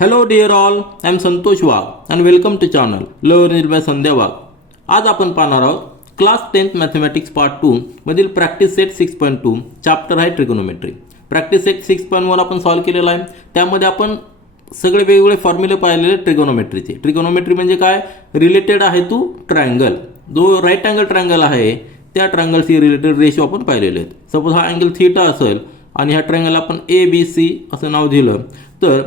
Hello dear all, I am Santosh Wagh and welcome to channel Learn by संध्या वाघ. आज आपण पाहणार आहोत class 10th mathematics part 2 मधील practice set 6.2 chapter आहे trigonometry. Practice set 6.1 आपण solve केलेला आहे. त्यामध्ये आपण सगळे वेगवेगळे फॉर्म्युले पाहिलेले ट्रिगोनोमेट्रीचे. ट्रिगोनोमेट्री म्हणजे काय? रिलेटेड आहे टू ट्रायंगल. जो राईट अँगल ट्रायंगल आहे त्या ट्रायंगलशी रिलेटेड रेशो आपण पाहिलेले आहेत. सपोज हा अँगल थीटा असेल आणि ह्या ट्रायंगल आपण ABC असं नाव दिलं तर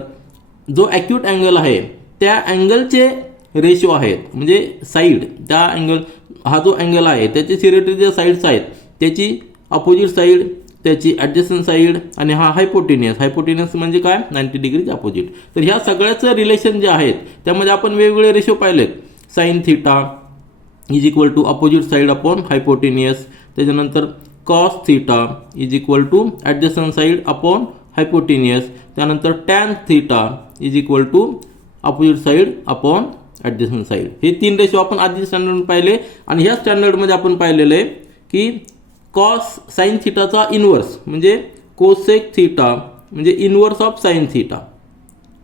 जो ॲक्यूट अँगल आहे त्या अँगलचे रेशो आहेत म्हणजे साईड त्या अँगल हा जो अँगल आहे त्याचे रिलेटेड जे साईड्स आहेत त्याची अपोजिट साईड त्याची ॲडजस्टंट साईड आणि हा हायपोटेन्यूस म्हणजे काय 90 डिग्रीज अपोजिट. तर ह्या सगळ्याचं रिलेशन जे आहेत त्यामध्ये आपण वेगवेगळे रेशो पाहिलेत. Sine theta is equal to opposite side upon hypotenuse. त्याच्यानंतर cos theta is equal to adjacent side upon hypotenuse. त्यानंतर tan theta is equal to opposite side upon adjacent side. हे तीन रेशो आपण आधी स्टँडर्ड पाहिले आणि ह्या स्टँडर्डमध्ये आपण पाहिलेलं आहे की कॉस साइन थीटाचा इन्व्हर्स म्हणजे कोसेक थीटा म्हणजे इन्व्हर्स ऑफ साइन थीटा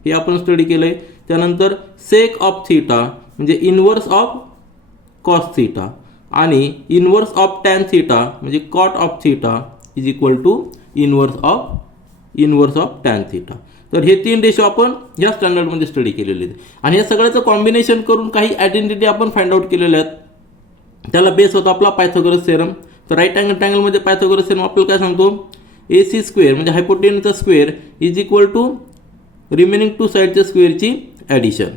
हे आपण स्टडी केलं आहे. त्यानंतर सेक ऑफ थीटा म्हणजे इन्व्हर्स ऑफ कॉस थीटा आणि इन्व्हर्स ऑफ टॅन थीटा म्हणजे cot of theta is equal to inverse of tan theta. तर हे तीन रेशो आपण या स्टँडर्डमध्ये स्टडी केलेले आहेत आणि या सगळ्याचं कॉम्बिनेशन करून काही आयडेंटिटी आपण फाइंड आउट केलेल्या आहेत. त्याला बेस होता आपला पायथागोरस थेरम. तर राईट अँगल ट्रायंगलमध्ये पायथागोरस थेरम आपल्याला काय सांगतो? AC स्क्वेअर म्हणजे हायपोटेन्यूसचा square is equal to remaining two साईडच्या स्क्वेअरची ॲडिशन.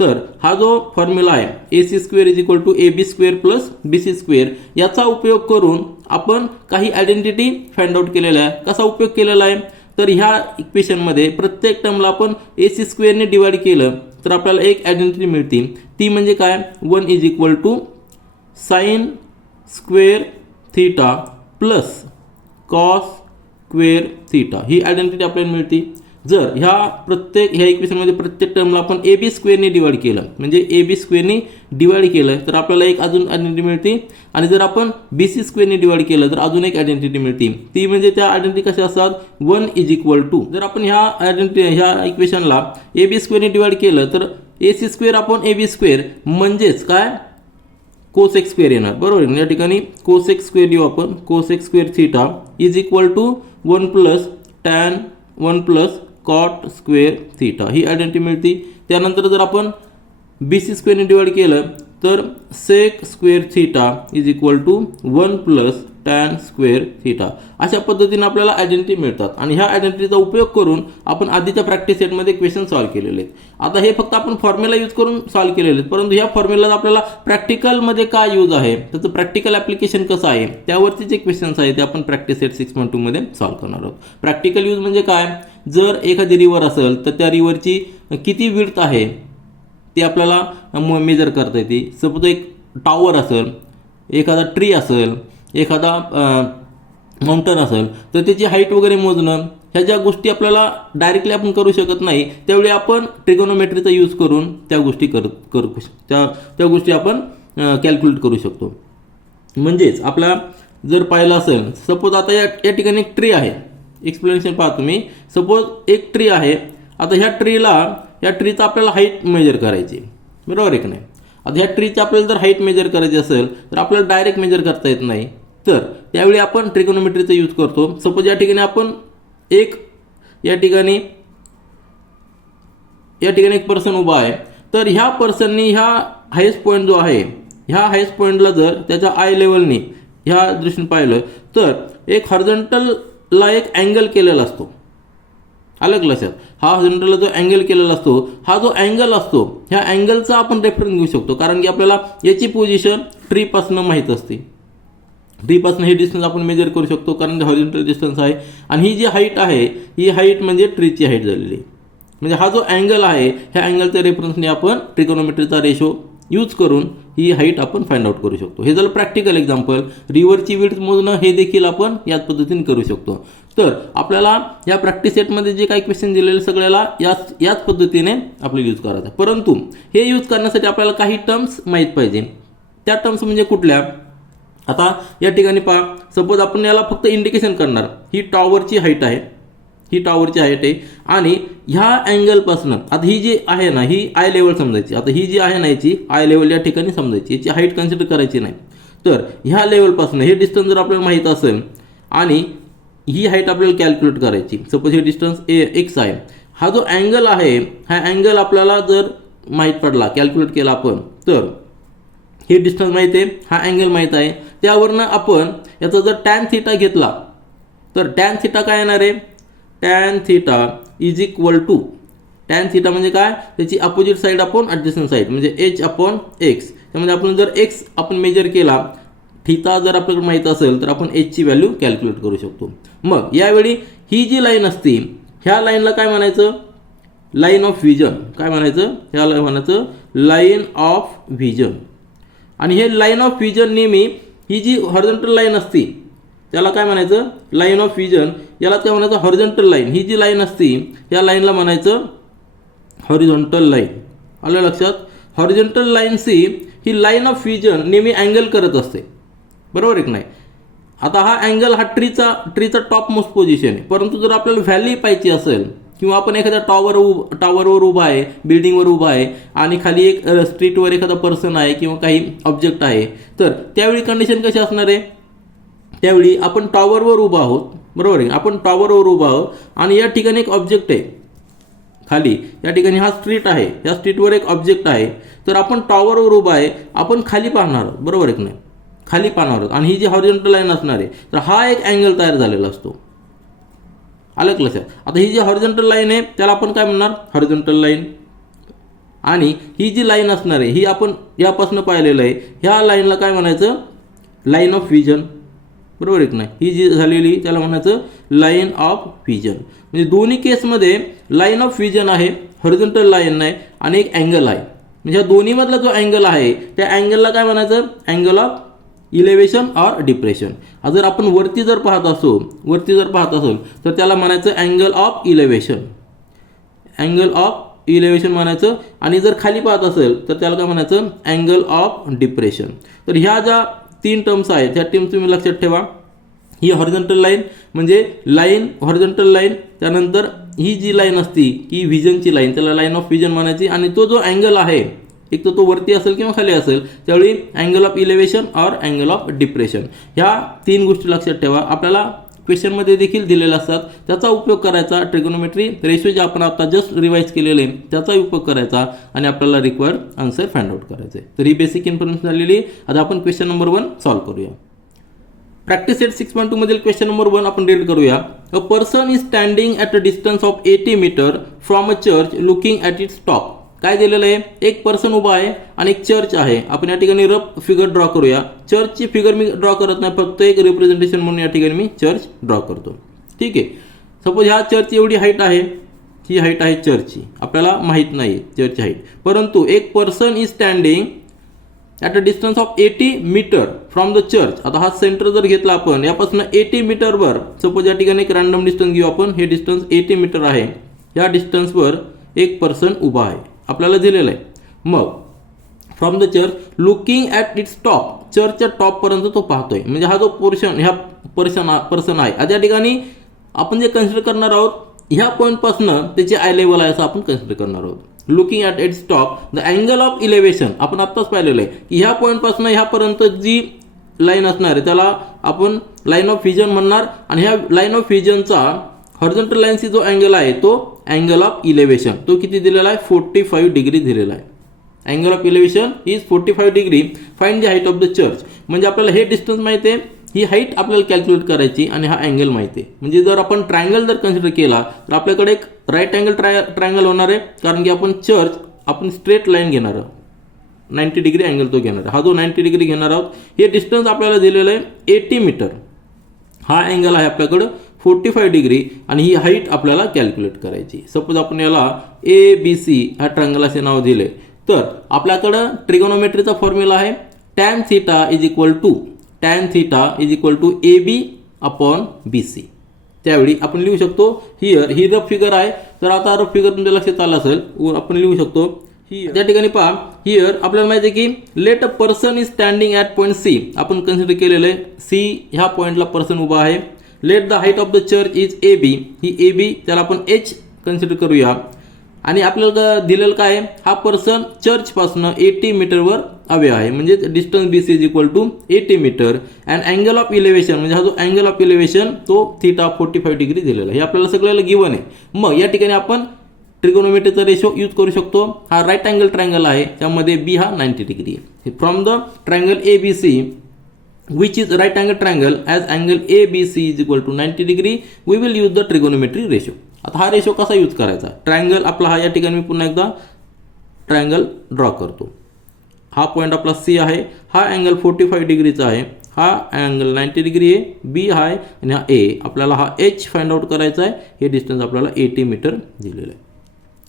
तर हा जो फॉर्म्युला आहे AC square is equal to AB square plus BC square याचा उपयोग करून आपण काही आयडेंटिटी फाइंड आउट केलेला आहे. कसा उपयोग केलेला आहे? तर ह्या इक्वेशनमध्ये प्रत्येक टर्मला आपण AC स्क्वेअरने डिवाइड केलं तर आपल्याला एक आयडेंटिटी मिळते. ती म्हणजे काय? 1 is equal to sine square theta plus cos square theta ही आयडेंटिटी आपल्याला मिळते. जर ह्या इक्वेशनमध्ये प्रत्येक टर्मला आपण AB स्क्वेअरने डिवाइड केलं म्हणजे AB स्क्वेअरने डिवाइड केलं तर आपल्याला एक अजून आयडेंटिटी मिळते आणि जर आपण BC स्क्वेअरने डिवाइड केलं तर अजून एक आयडेंटिटी मिळते. ती म्हणजे त्या आयडेंटिटी कशा असतात? 1 इज इक्वल टू जर आपण ह्या इक्वेशनला AB स्क्वेअरने डिवाइड केलं तर AC square upon AB square म्हणजेच काय? कोसेक स्क्वेअर येणार बरोबर. या ठिकाणी कोसेक स्क्वेअर लिहू आपण. Cosec square theta is equal to 1 plus tan 1 plus cot square theta ही आयडेंटिटी मिळते. त्यानंतर जर आपण BC स्क्वेअरने डिवाइड केलं तर sec square theta is equal to 1 plus tan square theta. अशा पद्धतीने आपल्याला आयडेंटिटी मिळतात आणि ह्या आयडेंटिटीचा उपयोग करून आपण आधीच्या प्रॅक्टिस सेटमध्ये क्वेश्चन सॉल्व्ह केलेले आहेत. आता हे फक्त आपण फॉर्म्युला यूज करून सॉल्व्ह केलेले आहेत परंतु ह्या फॉर्म्युला आपल्याला प्रॅक्टिकलमध्ये काय यूज आहे त्याचं प्रॅक्टिकल ॲप्लिकेशन कसं आहे त्यावरती जे क्वेश्चन्स आहेत ते आपण प्रॅक्टिस सेट 6.2 मध्ये सॉल्व्ह करणार आहोत. प्रॅक्टिकल यूज म्हणजे काय? जर एखादी रिव्हर असेल तर त्या रिव्हरची किती विड्थ आहे ते आपल्याला मेजर करता येते. सपोज एक टॉवर असेल, एखादा ट्री असेल, एखादा माउंटन असेल तर त्याची हाईट वगैरे मोजणं ह्या ज्या गोष्टी आपल्याला डायरेक्टली आपण करू शकत नाही त्यावेळी आपण ट्रिगोनोमेट्रीचा यूज करून त्या गोष्टी त्या गोष्टी आपण कॅल्क्युलेट करू शकतो. म्हणजेच आपला जर पाहिलं असेल सपोज आता या ठिकाणी एक ट्री आहे. एक्सप्लेनेशन पहा तुम्ही. सपोज एक ट्री आहे. आता ह्या ट्रीचा आपल्याला हाईट मेजर करायची बरोबर आहे की नाही. आता ह्या ट्रीची आपल्याला जर हाईट मेजर करायची असेल तर आपल्याला डायरेक्ट मेजर करता येत नाही तर त्यावेळी आपण ट्रिगोनोमेट्रीचा यूज करतो. सपोज या ठिकाणी आपण या ठिकाणी एक पर्सन उभा आहे तर ह्या पर्सननी ह्या हायेस्ट पॉईंट जो आहे ह्या हायेस्ट पॉईंटला जर त्याच्या आय लेवलनी ह्या दृष्टीने पाहिलं तर एक हॉरिझॉन्टलला एक अँगल केलेला असतो. अलग लक्षात. हा हॉरिझॉन्टलला जो अँगल केलेला असतो हा जो अँगल असतो ह्या अँगलचा आपण रेफरन्स घेऊ शकतो कारण की आपल्याला याची पोझिशन ट्रीपासून माहीत असते. ट्रीपासून हे डिस्टन्स आपण मेजर करू शकतो कारण हॉरिझॉन्टल डिस्टन्स आहे आणि ही जी हाईट आहे ही हाईट म्हणजे ट्रीची हाईट झालेली. म्हणजे हा जो अँगल आहे ह्या अँगलच्या रेफरन्सने आपण ट्रिगोनोमेट्रीचा रेशो यूज करून ही हाईट आपण फाइंड आउट करू शकतो. हे झालं प्रॅक्टिकल एक्झाम्पल. रिव्हरची विड्थ मोजणं हे देखील आपण याच पद्धतीने करू शकतो. तर आपल्याला या प्रॅक्टिस सेटमध्ये जे काही क्वेश्चन दिलेले सगळ्याला याच पद्धतीने आपल्याला यूज करायचं. परंतु हे यूज करण्यासाठी आपल्याला काही टर्म्स माहीत पाहिजे. त्या टर्म्स म्हणजे कुठल्या? आता या ठिकाणी पहा. सपोज आपण याला फक्त इंडिकेशन करणार. ही टॉवरची हाईट आहे, ही टॉवरची हाईट आहे. आणि ह्या अँगलपासून आता ही जी आहे ना ही आय लेवल समजायची. आता ही जी आहे ना याची आय लेवल या ठिकाणी समजायची, याची हाईट कन्सिडर करायची नाही. तर ह्या लेवलपासून हे डिस्टन्स जर आपल्याला माहीत असेल आणि ही हाईट आपल्याला कॅल्क्युलेट करायची. सपोज हे डिस्टन्स एक्स आहे. हा जो अँगल आहे हा अँगल आपल्याला जर माहीत पडला, कॅल्क्युलेट केला आपण, तर हे डिस्टन्स माहिती आहे, हा अँगल माहीत आहे. त्यावरनं आपण याचा जर टॅन थिटा घेतला तर टॅन थिटा काय येणार आहे, tan theta is equal to, tan theta म्हणजे काय, त्याची opposite side upon adjacent side म्हणजे एच अपॉन एक्स. त्यामध्ये आपण जर एक्स आपण मेजर केला, थिटा जर आपल्याला माहीत असेल तर आपण एचची व्हॅल्यू कॅल्क्युलेट करू शकतो. मग यावेळी ही जी लाईन असते ह्या लाईनला काय म्हणायचं, लाईन ऑफ व्हिजन. काय म्हणायचं, ह्याला म्हणायचं लाईन ऑफ व्हिजन. आणि हे लाईन ऑफ व्हिजन नेहमी ही जी हॉरिझॉन्टल लाईन असते त्याला काय म्हणायचं, लाईन ऑफ व्हिजन. याला काय म्हणायचं, हॉरिझॉन्टल लाईन. ही जी लाईन असते या लाईनला म्हणायचं हॉरिझॉन्टल लाईन. आलं लक्षात. हॉरिझॉन्टल लाईन सी ही लाईन ऑफ व्हिजन नेहमी अँगल करत असते, बरोबर आहे की नाही. आता हा अँगल हा ट्रीचा टॉप मोस्ट पोझिशन आहे. परंतु जर आपल्याला व्हॅली पाहिजे असेल किंवा आपण एखाद्या टॉवरवर उभा आहे, बिल्डिंगवर उभा आहे आणि खाली एक स्ट्रीटवर एखादा पर्सन आहे किंवा काही ऑब्जेक्ट आहे, तर त्यावेळी कंडिशन कशी असणार आहे, त्यावेळी आपण टॉवरवर उभा आहोत, बरोबर आहे. आपण टॉवरवर उभा आहोत आणि या ठिकाणी एक ऑब्जेक्ट आहे खाली, या ठिकाणी हा स्ट्रीट आहे, या स्ट्रीटवर एक ऑब्जेक्ट आहे. तर आपण टॉवरवर उभा आहे, आपण खाली पाहणार आहोत, बरोबर आहे की नाही, खाली पाहणार आहोत. आणि ही जी हॉरिझॉन्टल लाईन असणार आहे तर हा एक अँगल तयार झालेला असतो. आलं लक्षात. आता ही जी हॉरिझॉन्टल लाईन आहे त्याला आपण काय म्हणणार, हॉरिझॉन्टल लाईन. आणि ही जी लाईन असणार आहे ही आपण यापासून पाहिलेलं आहे, ह्या लाईनला काय म्हणायचं, लाईन ऑफ व्हिजन, बरोबर आहे की नाही. ही जी झालेली त्याला म्हणायचं लाईन ऑफ व्हिजन. म्हणजे दोन्ही केसमध्ये लाईन ऑफ व्हिजन आहे, हॉरिझॉन्टल लाईन आहे आणि एक अँगल आहे. म्हणजे ह्या दोन्हीमधला जो अँगल आहे त्या अँगलला काय म्हणायचं, angle of elevation or depression. जर आपण वरती जर पाहत असो तर त्याला म्हणायचं angle of elevation, angle of elevation म्हणायचं. आणि जर खाली पाहत असेल तर त्याला काय म्हणायचं, अँगल ऑफ डिप्रेशन. तर ह्या ज्या तीन टर्म्स आहेत त्या टर्म्स तुम्ही लक्षात ठेवा. ही हॉरिझॉन्टल लाईन म्हणजे लाईन, हॉरिझॉन्टल लाईन. त्यानंतर ही जी लाईन असती की व्हिजनची लाईन, त्याला लाईन ऑफ व्हिजन म्हणायची. आणि तो जो अँगल आहे एक तर तो वरती असेल किंवा खाली असेल त्यावेळी angle of elevation or angle of depression. ह्या तीन गोष्टी लक्षात ठेवा. आपल्याला क्वेश्चनमध्ये देखील दिलेल्या असतात, त्याचा उपयोग करायचा. ट्रिगोनोमेट्री रेशो जे आपण आता जस्ट रिवाइज केलेले त्याचा उपयोग करायचा आणि आपल्याला रिक्वायर्ड आन्सर फाइंड आउट करायचं आहे. तर ही बेसिक इन्फॉर्मेशन झालेली. आता आपण क्वेश्चन नंबर 1 सॉल्व्ह करूया. प्रॅक्टिस सेट 6.2 मधील क्वेश्चन नंबर 1 आपण रीड करूया. A person is standing at a distance of 80 metre from a church looking at its top. काय दिलेलं आहे, एक पर्सन उभा आहे आणि एक चर्च आहे. आपण या ठिकाणी रफ फिगर ड्रॉ करूया. चर्चची फिगर मी ड्रॉ करत नाही, फक्त एक रिप्रेझेंटेशन म्हणून या ठिकाणी मी चर्च ड्रॉ करतो. ठीक आहे. सपोज ह्या चर्चची एवढी हाईट आहे, ही हाईट आहे चर्चची, आपल्याला माहीत नाही चर्चची हाईट. परंतु एक person is standing at a distance of 80 metre from the church. आता हा सेंटर जर घेतला आपण यापासून 80 मीटरवर, सपोज या ठिकाणी एक रँडम डिस्टन्स घेऊ आपण, हे डिस्टन्स 80 मीटर आहे. या डिस्टन्सवर एक पर्सन उभा आहे आपल्याला दिलेलं आहे. मग from the church looking at its top, चर्चच्या टॉपपर्यंत तो पाहतोय. म्हणजे हा जो पोर्शन ह्या पर्सन आहे. आता या ठिकाणी आपण जे कन्सिडर करणार आहोत ह्या पॉईंटपासून त्याची आय लेवल आहे असं आपण कन्सिडर करणार आहोत. Looking at its top the angle of elevation आपण आत्ताच पाहिलेलं आहे की ह्या पॉईंटपासून ह्यापर्यंत जी लाईन असणार आहे त्याला आपण लाईन ऑफ व्हिजन म्हणणार. आणि ह्या लाईन ऑफ व्हिजनचा हॉरिझॉन्टल लाईनची जो अँगल आहे तो अँगल ऑफ इलेव्हेशन, तो किती दिलेला आहे, 45 डिग्री दिलेला आहे. Angle of elevation is 45 degree. Find the height of the church. म्हणजे आपल्याला हे डिस्टन्स माहिती आहे, ही हाईट आपल्याला कॅल्क्युलेट करायची आणि हा अँगल माहिती आहे. म्हणजे जर आपण ट्रायंगल जर कन्सिडर केला तर आपल्याकडे एक राईट अँगल ट्रायंगल होणार आहे, कारण की आपण चर्च आपण स्ट्रेट लाईन घेणार आहोत, 90 डिग्री अँगल तो घेणार आहे. हा जो 90 डिग्री घेणार आहोत, हे डिस्टन्स आपल्याला दिलेलं आहे 80 मीटर. हा अँगल आहे आपल्याकडं 45 डिग्री आणि ही हाईट आपल्याला कॅल्क्युलेट करायची. सपोज आपण याला ABC ह्या ट्रायंगल असे नाव दिले तर आपल्याकडं ट्रिगोनोमेट्रीचा फॉर्म्युला आहे tan theta is equal to AB upon BC. त्यावेळी आपण लिहू शकतो हिअर, ही रफ फिगर आहे. तर आता रफ फिगर तुमच्या लक्षात आलं असेल, आपण लिहू शकतो त्या ठिकाणी पहा. हिअर आपल्याला माहिती आहे की let a person is standing at point C. आपण कन्सिडर केलेलं आहे C ह्या पॉईंटला पर्सन उभा आहे. Let the height of the church is A B, ही ए बी त्याला आपण एच कन्सिडर करूया. आणि आपल्याला दिलेलं काय आहे, हा पर्सन चर्चपासून 80 मीटरवर अवे आहे, म्हणजे distance B C is equal to 80 metre. And angle of elevation, म्हणजे हा जो अँगल ऑफ इलेव्हेशन तो थिटा 45 डिग्री दिलेला आहे. हे आपल्याला सगळ्याला गिवन आहे. मग या ठिकाणी आपण ट्रिगोनोमेट्रीचा रेशो यूज करू शकतो. हा राईट अँगल ट्रायंगल आहे, त्यामध्ये बी हा 90 डिग्री आहे. From the triangle A B C which is right angle triangle as angle ABC is equal to 90 degree, we will use the trigonometry ratio. आता हा रेशो कसा यूज करायचा, ट्रायंगल आपला हा या ठिकाणी मी पुन्हा एकदा ट्रायंगल ड्रॉ करतो. हा पॉईंट आपला सी आहे, हा अँगल 45 डिग्रीचा आहे, हा अँगल 90 डिग्री आहे, बी आहे आणि हा ए. आपल्याला हा एच फाइंड आउट करायचा आहे. हे डिस्टन्स आपल्याला 80 मीटर दिलेलं आहे.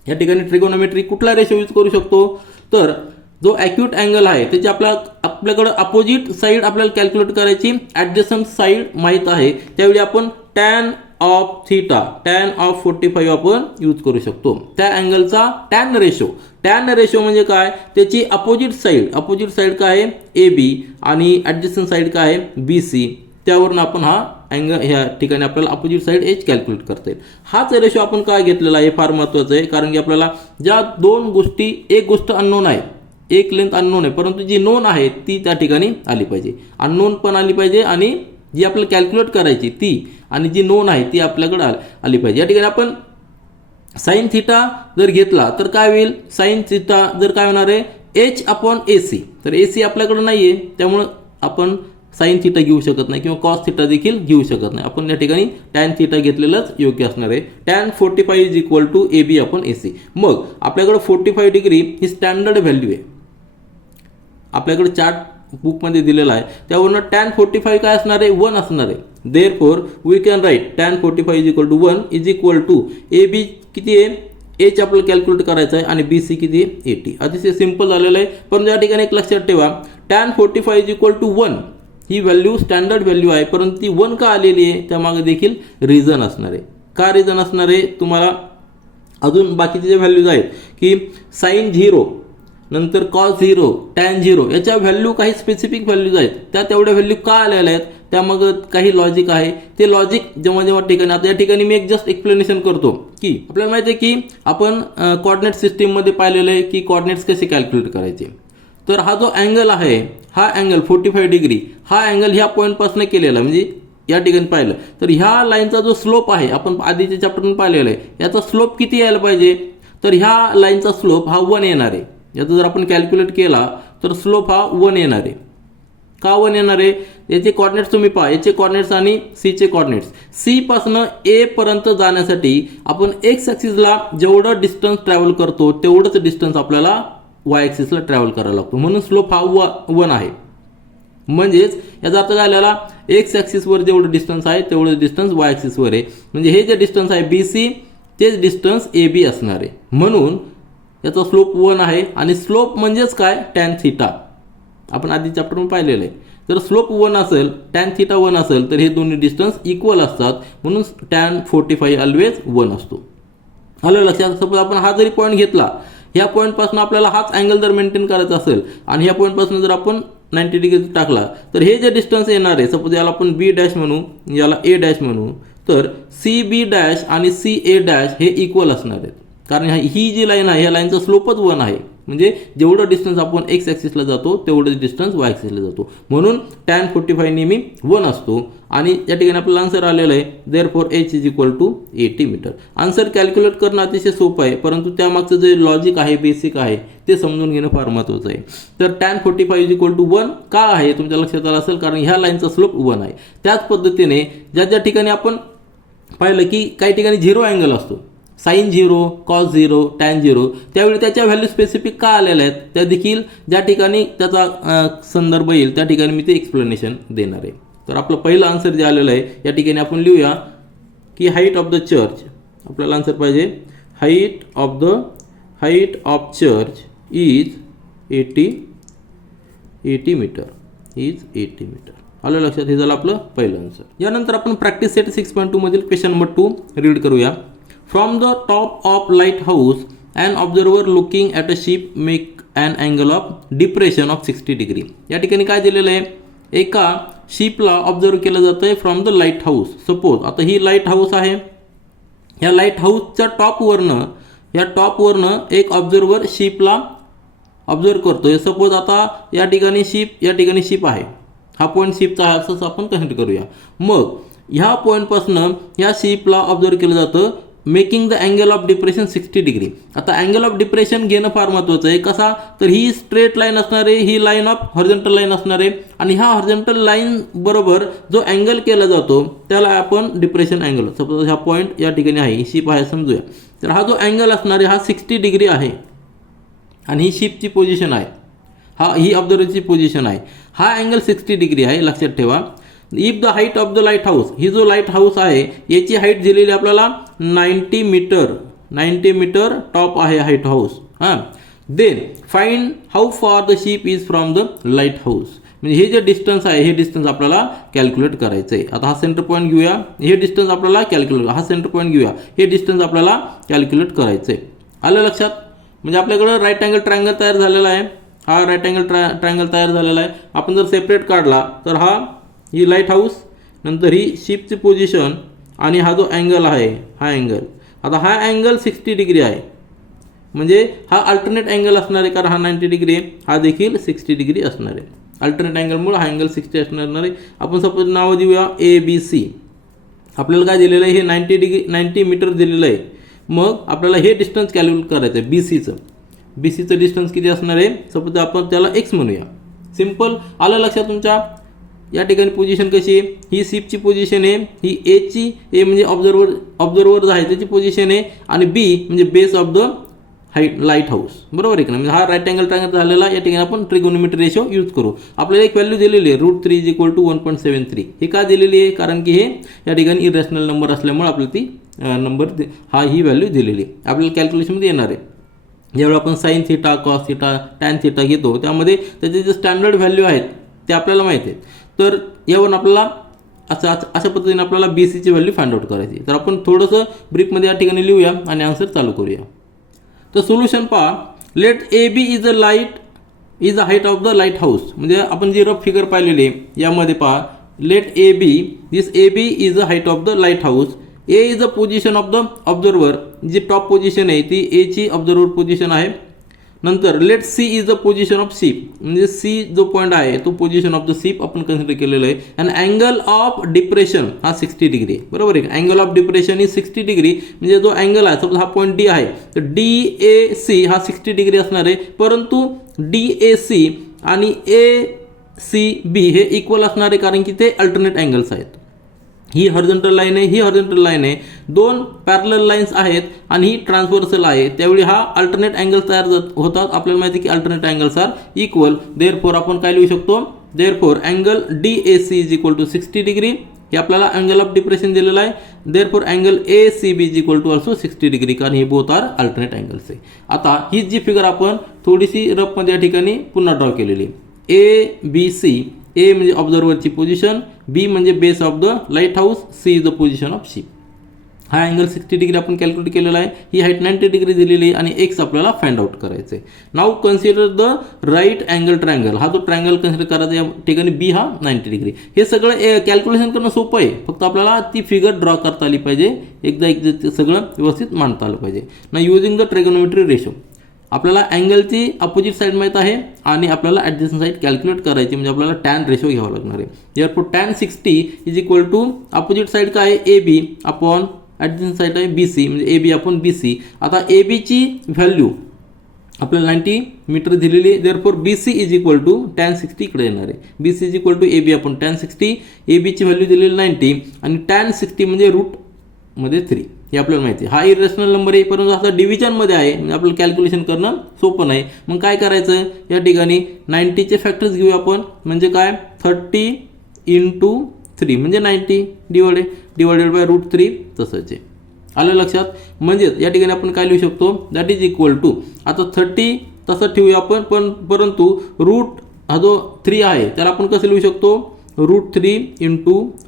या ठिकाणी ट्रिगोनोमेट्री कुठला रेशो यूज करू शकतो, तर जो ॲक्यूट अँगल आहे त्याची आपल्याकडे अपोजिट साईड आपल्याला कॅल्क्युलेट करायची, ॲडजस्टंट साईड माहीत आहे, त्यावेळी आपण tan of theta, tan of 45 आपण यूज करू शकतो. त्या अँगलचा टॅन रेशो म्हणजे काय, त्याची अपोजिट साईड काय आहे ए बी आणि ॲडजस्टंट साईड काय आहे बी सी, त्यावरून आपण हा अँगल ह्या ठिकाणी आपल्याला अपोजिट साईड एच कॅल्क्युलेट करता येईल. हाच रेशो आपण काय घेतलेला आहे फार महत्त्वाचं आहे, कारण की आपल्याला ज्या दोन गोष्टी, एक गोष्ट अननोन आहे, एक लेंथ अननोन आहे, परंतु जी नोन आहे ती त्या ठिकाणी आली पाहिजे. अननोन पण आली पाहिजे आणि जी आपल्याला कॅल्क्युलेट करायची ती आणि जी नोन आहे ती आपल्याकडे आली पाहिजे. या ठिकाणी आपण साइन थिटा जर घेतला तर काय होईल, साइन थिटा जर काय होणार आहे एच अपॉन ए सी, तर ए सी आपल्याकडे नाही आहे, त्यामुळं आपण साइन थिटा घेऊ शकत नाही किंवा कॉस थिटा देखील घेऊ शकत नाही. आपण या ठिकाणी टॅन थिटा घेतलेलंच योग्य असणार आहे. Tan 45 is equal to A B upon A C. मग आपल्याकडे 45 डिग्री ही स्टँडर्ड व्हॅल्यू आहे, आपल्याकडे चार्ट बुकमध्ये दिलेला आहे, त्यावरून टॅन 45 काय असणार आहे 1 असणार आहे. Therefore we can write tan 45 is equal to 1 is equal to A B किती आहे एच आपल्याला कॅल्क्युलेट करायचं आहे आणि बी सी किती आहे 80. अतिशय सिंपल झालेलं आहे. पण या ठिकाणी एक लक्षात ठेवा, टॅन 45 इज इक्वल टू 1 ही व्हॅल्यू स्टँडर्ड व्हॅल्यू आहे, परंतु ती 1 का आलेली आहे त्यामागे देखील रिझन असणार आहे. का रिझन असणार आहे, तुम्हाला अजून बाकीचे जे व्हॅल्यूज आहेत की साइन 0 नंतर कॉस 0 टॅन 0 याच्या व्हॅल्यू काही स्पेसिफिक व्हॅल्यूज आहेत, त्या तेवढ्या व्हॅल्यू का आलेल्या आहेत त्यामागे काही लॉजिक आहे. ते लॉजिक जेव्हा ठिकाणी, आता या ठिकाणी मी एक जस्ट एक्सप्लेनेशन करतो की आपल्याला माहिती आहे की आपण कॉर्डिनेट सिस्टीममध्ये पाहिलेलं आहे की कॉर्डिनेट्स कसे कॅल्क्युलेट करायचे. तर हा जो अँगल आहे, हा अँगल 45 डिग्री, हा अँगल ह्या पॉईंटपासून केलेला, म्हणजे या ठिकाणी पाहिलं तर ह्या लाईनचा जो स्लोप आहे, आपण आधीच्या चॅप्टरमध्ये पाहिलेला आहे, याचा स्लोप किती यायला पाहिजे, तर ह्या लाईनचा स्लोप हा 1 येणार आहे. याचा जर आपण कॅल्क्युलेट केला तर स्लोप हा 1 येणार आहे. का 1 येणार आहे, याचे कॉर्डिनेट्स तुम्ही पहा, याचे कॉर्डिनेट्स आणि सीचे कॉर्डिनेट्स. सी पासून ए पर्यंत जाण्यासाठी आपण एक्स ॲक्सिसला जेवढं डिस्टन्स ट्रॅव्हल करतो तेवढंच डिस्टन्स आपल्याला वाय ॲक्सिसला ट्रॅव्हल करायला लागतो, म्हणून स्लोप हा 1 आहे. म्हणजेच याचा अर्थ झालेला एक्स ॲक्सिसवर जेवढं डिस्टन्स आहे तेवढं डिस्टन्स वाय ॲक्सिसवर आहे, म्हणजे हे जे डिस्टन्स आहे बी सी तेच डिस्टन्स ए बी असणार आहे. म्हणून याचा स्लोप 1 आहे आणि स्लोप म्हणजेच काय टॅन थिटा, आपण आधी चॅप्टरमध्ये पाहिलेलं आहे. जर स्लोप 1 असेल, टॅन थिटा 1 असेल तर हे दोन्ही डिस्टन्स इक्वल असतात, म्हणून टॅन 45 ऑलवेज 1 असतो. आलं लक्षात. सपोज आपण हा जरी पॉईंट घेतला, ह्या पॉईंटपासून आपल्याला हाच अँगल जर मेंटेन करायचा असेल आणि ह्या पॉईंटपासून जर आपण 90 डिग्री टाकला तर हे जे डिस्टन्स येणार आहे, सपोज याला आपण बी डॅश म्हणू, याला ए डॅश म्हणू, तर सी बी डॅश आणि सी ए डॅश हे इक्वल असणार आहेत, कारण ही जी लाईन आहे ह्या लाईनचा स्लोपच 1 आहे. म्हणजे जेवढं डिस्टन्स आपण एक्स ॲक्सिसला जातो तेवढं डिस्टन्स वाय ॲक्सिसला जातो, म्हणून टॅन 45 नेहमी 1 असतो. आणि या ठिकाणी आपल्याला आन्सर आलेलं आहे, therefore h is equal to 80 metre. Answer calculate करणं अतिशय सोपं आहे, परंतु त्यामागचं जे लॉजिक आहे, बेसिक आहे, ते समजून घेणं फार महत्त्वाचं आहे. तर टॅन 45 इज इक्वल टू 1 का आहे तुमच्या लक्षात आलं असेल, कारण ह्या लाईनचा स्लोप 1 आहे. त्याच पद्धतीने ज्या ठिकाणी आपण पाहिलं की काही ठिकाणी 0 अँगल असतो, साइन 0 कॉस 0 टॅन 0, त्यावेळी त्याच्या व्हॅल्यू स्पेसिफिक का आलेल्या आहेत त्या देखील ज्या ठिकाणी त्याचा संदर्भ येईल त्या ठिकाणी मी ते एक्सप्लेनेशन देणार आहे. तर आपलं पहिलं आन्सर जे आलेलं आहे या ठिकाणी आपण लिहूया की हाईट ऑफ द चर्च, आपल्याला आन्सर पाहिजे height of church is 80 metre, is 80 metre. आलं लक्षात. हे झालं आपलं पहिलं आन्सर. यानंतर आपण प्रॅक्टिस सेट 6.2 मधील क्वेश्चन नंबर 2 रीड करूया. From the top of light house and observer looking at a ship make and angle of depression of 60 degree. या ठिकाणी काय दिलेलं आहे, एका शिपला ऑब्झर्व केलं जातं आहे from the light house. Suppose आता ही लाईट हाऊस आहे, या लाईट हाऊसच्या टॉपवरनं एक ऑब्झर्वर शिपला ऑब्झर्व करतोय. सपोज आता या ठिकाणी शिप आहे, हा पॉईंट शिपचा आहे असंच आपण कन्सिडर करूया. मग ह्या पॉईंटपासून या शिपला ऑब्झर्व केलं जातं making the angle of depression 60 degree. आता अँगल ऑफ डिप्रेशन घेणं फार महत्त्वाचं आहे. कसा तर ही स्ट्रेट लाईन असणार आहे, ही लाईन ऑफ हॉरिझॉन्टल लाईन असणार आहे आणि ह्या हॉरिझॉन्टल लाईन बरोबर जो अँगल केला जातो त्याला आपण डिप्रेशन अँगल. सपोज हा पॉईंट या ठिकाणी आहे, ही शिप आहे समजूया. तर हा जो अँगल असणार आहे हा 60 डिग्री आहे आणि ही शिपची पोझिशन आहे, ही ऑब्झर्वरची पोझिशन आहे. हा अँगल 60 डिग्री आहे लक्षात ठेवा. If the height of the lighthouse, ही जो लाईट हाऊस आहे याची हाईट दिलेली आपल्याला 90 मीटर टॉप आहे height house. Then find how far the ship is from the lighthouse. म्हणजे हे जे डिस्टन्स आहे हे डिस्टन्स आपल्याला कॅल्क्युलेट करायचं आहे. आता हा सेंटर पॉईंट घेऊया, हे डिस्टन्स आपल्याला कॅल्क्युलेट, हा सेंटर पॉईंट घेऊया, हे डिस्टन्स आपल्याला कॅल्क्युलेट करायचं आहे. आलं लक्षात. म्हणजे आपल्याकडं राईट अँगल ट्रायंगल तयार झालेला आहे, हा राईट अँगल ट्रायंगल तयार झालेला आहे. आपण जर सेपरेट काढला तर ही लाईट हाऊस, नंतर ही शिपची पोझिशन आणि हा जो अँगल आहे हा अँगल. आता हा अँगल 60 डिग्री आहे म्हणजे हा अल्टरनेट अँगल असणार आहे, कारण हा 90 डिग्री आहे, हा देखील 60 डिग्री असणार आहे. अल्टरनेट अँगलमुळे हा अँगल 60 असणार आहे. आपण सपोज नाव देऊया ABC. आपल्याला काय दिलेलं आहे, हे 90 मीटर दिलेलं आहे. मग आपल्याला हे डिस्टन्स कॅल्क्युलेट करायचं आहे बीसीचं डिस्टन्स किती असणार आहे. सपोज आपण त्याला x म्हणूया. सिम्पल. आलं लक्षात तुमच्या. या ठिकाणी पोझिशन कशी आहे, ही शिपची पोझिशन आहे, ही ए म्हणजे ऑब्झर्वर आहे त्याची पोझिशन आहे आणि B म्हणजे base of the light house. बरोबर आहे का. म्हणजे हा राईट अँगल ट्रायंगल झालेला. या ठिकाणी आपण ट्रिगोनोमेट्री रेशो यूज करू. आपल्याला एक व्हॅल्यू दिलेली आहे √3 = 1.73. हे का दिलेली आहे, कारण की हे या ठिकाणी इरेशनल नंबर असल्यामुळे आपल्याला ती ही व्हॅल्यू दिलेली आहे. आपल्याला कॅल्क्युलेशनमध्ये येणार आहे. जेव्हा आपण sine theta, cos theta, tan theta घेतो त्यामध्ये त्याचे जे स्टँडर्ड व्हॅल्यू आहेत ते आपल्याला माहिती आहेत. तर यावरून आपल्याला अशा पद्धतीने आपल्याला BCची व्हॅल्यू फाइंड आउट करायची. तर आपण थोडंसं ब्रीफमध्ये या ठिकाणी लिहूया आणि आन्सर चालू करूया. तर सोल्युशन पहा. Let AB is the height of the lighthouse. म्हणजे आपण जी रफ फिगर पाहिलेली आहे यामध्ये पहा. Let AB is the height of the lighthouse. A is the position of the observer. जी टॉप पोझिशन आहे ती A ची ऑब्झर्वर पोझिशन आहे. नंतर let C is the position of ship. म्हणजे C जो पॉईंट आहे तो पोझिशन ऑफ द शिप आपण कन्सिडर केलेलं आहे. आणि अँगल ऑफ डिप्रेशन हा 60 डिग्री. बरोबर आहे. Angle of depression he 60 degree. म्हणजे जो अँगल आहे सपोज हा पॉईंट D आहे तर DAC हा 60 डिग्री असणार आहे. परंतु DAC आणि ACB हे इक्वल असणार आहे कारण की ते अल्टरनेट अँगल्स आहेत. ही हॉरिझॉन्टल लाईन आहे, ही हॉरिझॉन्टल लाईन आहे. दोन पॅरलल लाईन्स आहेत आणि ही ट्रान्सव्हर्सल आहे. त्यावेळी हा अल्टरनेट अँगल तयार होतात. आपल्याला माहिती आहे की alternate angles are equal. Therefore आपण काय लिहू शकतो. Therefore angle DAC = 60 degree. हे आपल्याला अँगल ऑफ डिप्रेशन दिलेला आहे. Therefore angle ACB = also 60 degree कारण हे बोथ आर अल्टरनेट अँगल्स आहे. आता ही जी फिगर आपण थोडीशी रफमध्ये या ठिकाणी पुन्हा ड्रॉ केलेली. ABC. A म्हणजे ऑब्झर्वरची पोझिशन, B म्हणजे base of the light house, C is the position of ship. हा अँगल 60 डिग्री आपण कॅल्क्युलेट केलेला आहे. ही हाईट 90 डिग्री दिलेली आहे आणि x आपल्याला फाइंड आउट करायचं आहे. Now consider the right angle triangle. हा जो ट्रायंगल कन्सिडर करायचा या ठिकाणी B हा 90 डिग्री. हे सगळं कॅल्क्युलेशन करणं सोपं आहे. फक्त आपल्याला ती फिगर ड्रॉ करता आली पाहिजे. एकदा सगळं व्यवस्थित मांडता आलं पाहिजे. ना युजिंग द ट्रिगोनोमेट्री रेशो. आपल्याला अँगलची अपोजिट साईड माहीत आहे आणि आपल्याला ॲडजस्टंट साईड कॅल्क्युलेट करायची. म्हणजे आपल्याला टॅन रेशो घ्यावा लागणार आहे. देअरफॉर tan 60 = अपोजिट साईड काय आहे AB अपॉन ॲडजस्टंट साईड आहे BC म्हणजे AB अपॉन BC. आता ABची व्हॅल्यू आपल्याला 90 मीटर दिलेली आहे. देअरफॉर BC = tan 60 इकडे येणार आहे. BC = AB upon tan 60. ABची व्हॅल्यू दिलेली 90 आणि tan 60 म्हणजे √3 हे आपल्याला माहिती आहे. हा इरेशनल नंबर आहे परंतु आता डिव्हिजनमध्ये आहे म्हणजे आपल्याला कॅल्क्युलेशन करणं सोपं नाही. मग काय करायचं या ठिकाणी 90चे फॅक्टर्स घेऊया आपण. म्हणजे काय 30 × 3 म्हणजे 90 डिवायडेड बाय √3 तसंच आहे. आलं लक्षात. म्हणजे या ठिकाणी आपण काय लिहू शकतो दॅट इज इक्वल टू. आता 30 तसं ठेवूया आपण परंतु रूट हा जो 3 आहे त्याला आपण कसं लिहू शकतो √3 ×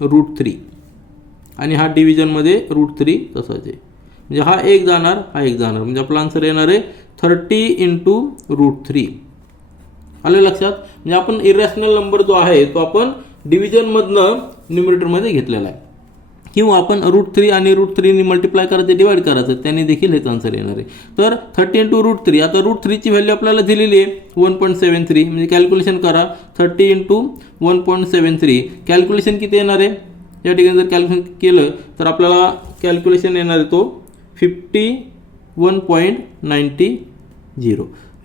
√3 आणि हा डिव्हिजनमध्ये √3 तसाच आहे. म्हणजे हा एक जाणार हा एक जाणार म्हणजे आपला आन्सर येणार आहे 30 × √3. आलं लक्षात? म्हणजे आपण इरॅशनल नंबर जो आहे तो आपण डिव्हिजनमधनं न्यूमरेटरमध्ये घेतलेला आहे, किंवा आपण √3 आणि √3 मल्टिप्लाय करायचं, डिवाइड करायचं, त्याने देखील हेच आन्सर येणार आहे. तर 30 × √3, आता √3ची व्हॅल्यू आपल्याला दिलेली आहे 1.73, म्हणजे कॅल्क्युलेशन करा 30 × 1.73, कॅल्क्युलेशन किती येणार आहे या ठिकाणी जर कॅल्क्युलेशन केलं तर आपल्याला कॅल्क्युलेशन येणार आहे तो 51.90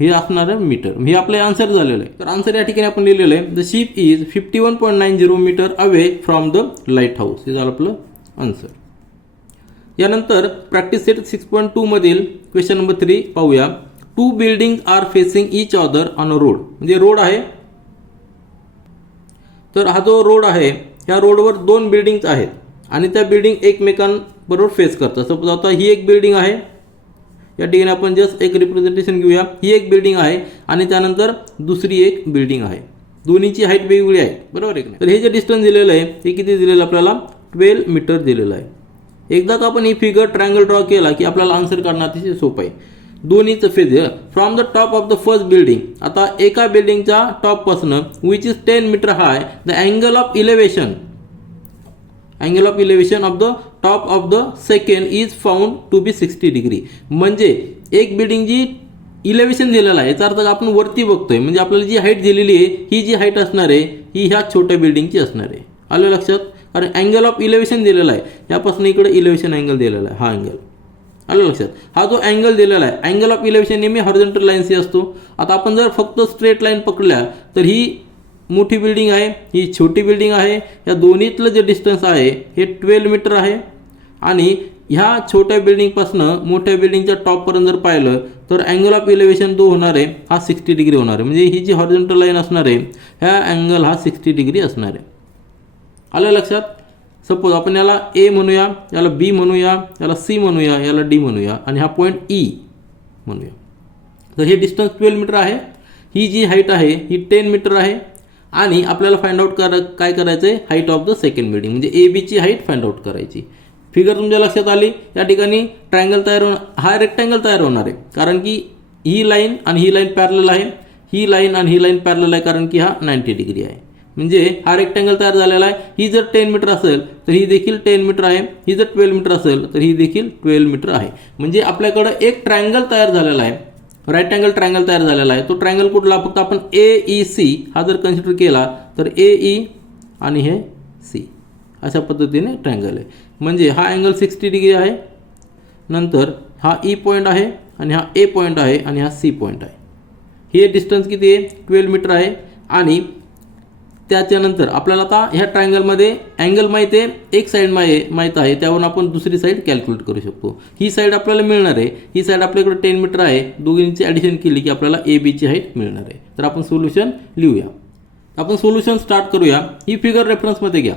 हे असणार आहे मीटर. हे आपलं आन्सर झालेलं आहे. तर आन्सर या ठिकाणी आपण लिहिलेलं आहे the ship is 51.90 metre away from the lighthouse. हे झालं आपलं आन्सर. यानंतर प्रॅक्टिस सेट 6.2 मधील क्वेश्चन नंबर 3 पाहूया. 2 building are facing each other on a road. म्हणजे रोड आहे, तर हा जो रोड आहे ह्या रोडवर 2 बिल्डिंग्स आहेत आणि त्या बिल्डिंग एकमेकांबरोबर फेस करतात. सपोज आता ही एक बिल्डिंग आहे, या ठिकाणी आपण जस्ट एक रिप्रेझेंटेशन घेऊया. ही एक बिल्डिंग आहे आणि त्यानंतर दुसरी एक बिल्डिंग आहे, दोन्हीची हाईट वेगवेगळी आहे, बरोबर आहे. तर हे जे डिस्टन्स दिलेलं आहे हे किती दिलेलं आपल्याला 12 मीटर दिलेलं आहे. एकदा का आपण ही फिगर ट्रायंगल ड्रॉ केला की आपल्याला आन्सर काढणं अतिशय सोपं आहे. दोन्हीचं phase from the top of the first building, आता एका बिल्डिंगच्या टॉपपासून which is 10 metre high, the angle of elevation of the top of the second is found to be 60 degree. म्हणजे एक बिल्डिंग जी इलेव्हेशन दिलेला आहे याचा अर्थ आपण वरती बघतोय, म्हणजे आपल्याला जी हाईट दिलेली आहे ही जी हाईट असणार आहे ही ह्या छोट्या बिल्डिंगची असणार आहे. आलं लक्षात? कारण अँगल ऑफ इलेव्हेशन दिलेला आहे, यापासून इकडे इलेव्हेशन अँगल दिलेला आहे, हा अँगल. आलं लक्षात? हा जो अँगल दिलेला आहे, अँगल ऑफ इलेव्हेशन नेहमी हॉरिझॉन्टल लाईन्सही असतो. आता आपण जर फक्त स्ट्रेट लाईन पकडल्या तर ही मोठी बिल्डिंग आहे, ही छोटी बिल्डिंग आहे, या दोन्हीतलं जे डिस्टन्स आहे हे 12 मीटर आहे. आणि ह्या छोट्या बिल्डिंगपासून मोठ्या बिल्डिंगच्या टॉपपर्यंत जर पाहिलं तर अँगल ऑफ इलेव्हेशन जो होणार आहे हा 60 डिग्री होणार आहे. म्हणजे ही जी हॉरिझॉन्टल लाईन असणार आहे ह्या अँगल हा 60 डिग्री असणार आहे. आलं लक्षात? सपोज आपण याला ए म्हणूया, याला बी म्हणूया, याला सी म्हणूया, याला डी म्हणूया आणि हा पॉईंट ई म्हणूया. तर हे डिस्टन्स 12 मीटर आहे. ही जी हाईट आहे ही 10 मीटर आहे. आणि आपल्याला फाइंड आउट काय करायचं आहे, height of the second building, म्हणजे ए बीची हाईट फाइंड आउट करायची. फिगर तुमच्या लक्षात आली. या ठिकाणी ट्रायंगल तयार हा रेक्टँगल तयार होणार आहे, कारण की ही लाईन आणि ही लाईन पॅरलल आहे, ही लाईन आणि ही लाईन पॅरलल आहे, कारण की हा 90 डिग्री आहे. म्हणजे हा रेक्टँगल तयार झालेला आहे. ही जर 10 मीटर असेल तर ही देखील 10 मीटर आहे, ही जर 12 मीटर असेल तर ही देखील 12 मीटर आहे. म्हणजे आपल्याकडं एक ट्रायंगल तयार झालेला आहे, राईट अँगल ट्रायंगल तयार झालेला आहे. तो ट्रायंगल कुठला, फक्त आपण AEC हा जर कन्सिडर केला तर AE आणि हे C अशा पद्धतीने ट्रायंगल आहे. म्हणजे हा अँगल 60 डिग्री आहे, नंतर हा E पॉईंट आहे आणि हा A पॉईंट आहे आणि हा C पॉईंट आहे. हे डिस्टन्स किती आहे 12 मीटर आहे. आणि त्याच्यानंतर आपल्याला आता ह्या ट्रायंगलमध्ये अँगल माहिती आहे, एक साईड माहीत आहे, त्यावरून आपण दुसरी साईड कॅल्क्युलेट करू शकतो. ही साईड आपल्याला मिळणार आहे, ही साईड आपल्याकडे 10 मीटर आहे, दोघींची ॲडिशन केली की आपल्याला ABची हाईट मिळणार आहे. तर आपण सोल्युशन लिहूया. आपण सोल्युशन स्टार्ट करूया. ही फिगर रेफरन्समध्ये घ्या.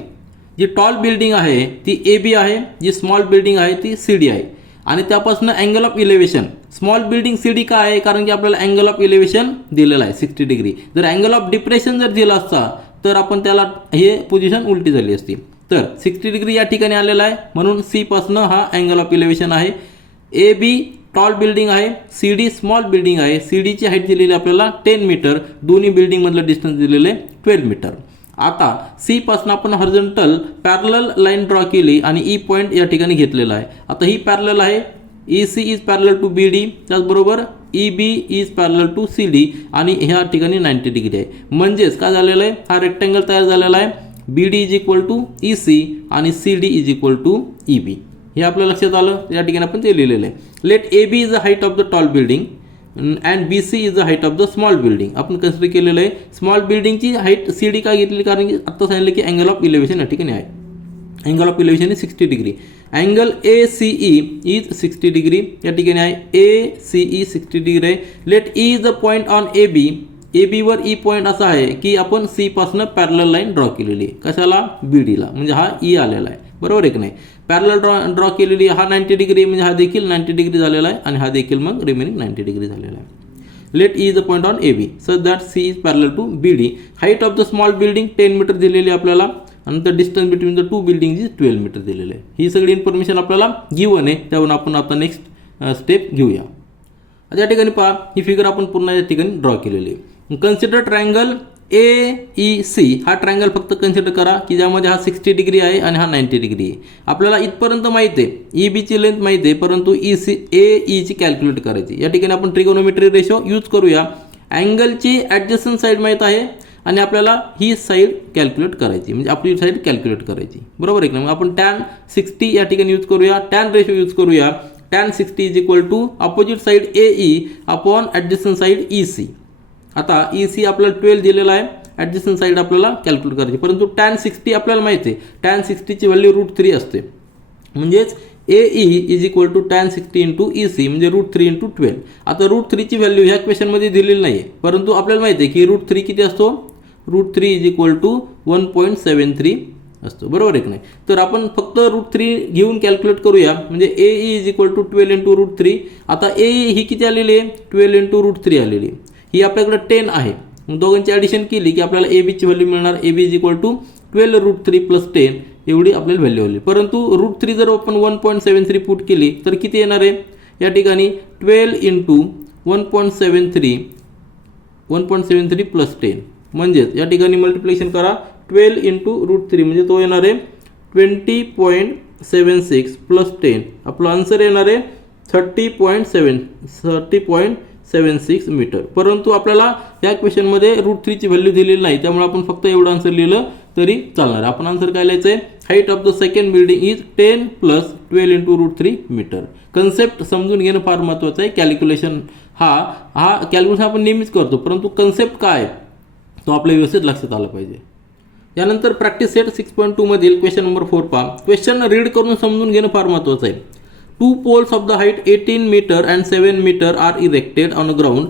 जी टॉल बिल्डिंग आहे ती AB आहे, जी स्मॉल बिल्डिंग आहे ती CD आहे. आणि त्यापासून angle of elevation small building CD का आहे, कारण की आपल्याला अँगल ऑफ इलेव्हेशन दिलेला आहे 60 डिग्री. जर अँगल ऑफ डिप्रेशन जर दिला असता तर आपण त्याला हे पोझिशन उलटी झाली असती. तर 60 डिग्री या ठिकाणी आलेला आहे, म्हणून C पासून हा अँगल ऑफ इलेव्हेशन आहे. AB टॉल बिल्डिंग आहे, CD स्मॉल बिल्डिंग आहे. CDची हाईट दिलेली आपल्याला 10 मीटर, दोन्ही बिल्डिंगमधलं डिस्टन्स दिलेलं आहे 12 मीटर. आता C पासून आपण हॉरिझॉन्टल पॅरलल लाईन ड्रॉ केली आणि E पॉईंट या ठिकाणी घेतलेला आहे. आता ही पॅरलल आहे, EC is parallel to BD, त्याचबरोबर EB is parallel to CD आणि ह्या ठिकाणी 90 डिग्री आहे. म्हणजेच काय झालेलं आहे, हा रेक्टँगल तयार झालेला आहे. BD is equal to EC आणि CD is equal to EB. हे आपल्या लक्षात आलं. या ठिकाणी आपण ते लिहिलेलं आहे. Let AB is the height of the tall building and BC is the height of the small building. आपण कन्सिडर केलेलं आहे. स्मॉल बिल्डिंगची हाईट CD काय घेतली, कारण की आत्ता सांगितलं की अँगल ऑफ इलेव्हेशन या ठिकाणी आहे. Angle of elevation is 60 degree. Angle ACE is 60 degree या ठिकाणी आहे. ACE 60 डिग्री आहे. Let E is the point on AB. AB वर E पॉईंट असा आहे की आपण C पासून पॅरलल लाईन ड्रॉ केलेली आहे. कशाला, BD ला, म्हणजे हा E आलेला आहे, बरोबर आहे की नाही. पॅरलल ड्रॉ केलेली हा 90 डिग्री, म्हणजे हा देखील 90 डिग्री झालेला आहे आणि हा देखील मग रिमेनिंग 90 डिग्री झालेला आहे. Let E is the point on AB such that C is parallel to BD. Height of the small building 10 metre दिलेली आपल्याला, आणि तर distance between the two building is 12 metre दिलेलं आहे. ही सगळी इन्फॉर्मेशन आपल्याला गिवन आहे, त्यावरून आपण आता नेक्स्ट स्टेप घेऊया. आता या ठिकाणी पहा, ही फिगर आपण पुन्हा या ठिकाणी ड्रॉ केलेली आहे. कन्सिडर ट्रायंगल AEC, हा ट्रायंगल फक्त कन्सिडर करा की ज्यामध्ये हा 60 डिग्री आहे आणि हा 90 डिग्री आहे. आपल्याला इथपर्यंत माहिती आहे, EB ची लेंथ माहिती आहे, परंतु AE ची कॅल्क्युलेट करायची. या ठिकाणी आपण ट्रिगोनोमेट्री रेशो यूज करूया. अँगलची ॲडजस्टंट साईड माहीत आहे आणि आपल्याला ही साईड कॅल्क्युलेट करायची, म्हणजे आपली साईड कॅल्क्युलेट करायची, बरोबर आहे ना. मग आपण tan 60 या ठिकाणी यूज करूया, tan रेशो यूज करूया. tan 60 is equal to opposite side AE upon adjacent side EC. आता EC आपल्याला 12 दिलेला आहे, ॲडजस्टंट साईड आपल्याला कॅल्क्युलेट करायची, परंतु tan 60 आपल्याला माहिती आहे, tan 60 ची व्हॅल्यू √3 असते. म्हणजेच AE is equal to tan 60 into EC, म्हणजे √3 इंटू 12. आता √3 ची व्हॅल्यू ह्या क्वेश्चनमध्ये दिलेली नाही आहे, परंतु आपल्याला माहिती आहे की √3 किती असतो, √3 इज इक्वल टू 1.73 असतो, बरोबर आहे की नाही. तर आपण फक्त √3 घेऊन कॅल्क्युलेट करूया, म्हणजे AE is equal to 12 into √3. आता AE ही किती आलेली आहे, 12 इंटू √3 आलेली आहे. ही आपल्याकडे 10 आहे. मग दोघांची ॲडिशन केली की आपल्याला AB ची व्हॅल्यू मिळणार. AB is equal to 12 √3 plus 10 एवढी आपल्याला व्हॅल्यू आली. परंतु √3 जर आपण 1.73 पुट केली तर किती येणार आहे, या ठिकाणी 12 इंटू 1.73 प्लस 10, म्हणजेच या ठिकाणी मल्टिप्लिकेशन करा 12 इंटू √3, म्हणजे तो येणार आहे 20.76 प्लस 10. आपला आन्सर येणार आहे 30.76 मीटर. परंतु आपल्याला या क्वेश्चनमध्ये √3 ची व्हॅल्यू दिलेली नाही, त्यामुळे आपण फक्त एवढं आन्सर लिहिलं तरी चालणार. आपण आन्सर काय लिहायचं आहे, height of the second building is 10 plus 12 into √3 metre. Concept समजून घेणं फार महत्त्वाचं आहे. कॅल्क्युलेशन हा कॅल्क्युलेशन आपण नेहमीच करतो, परंतु कन्सेप्ट काय तो आपल्या व्यवस्थित लक्षात आला पाहिजे. यानंतर प्रॅक्टिस सेट 6.2 मधील क्वेश्चन नंबर 4 पहा. क्वेश्चन रीड करून समजून घेणं फार महत्त्वाचं आहे. 2 poles of the height 18 meter and 7 meter are erected on the ground.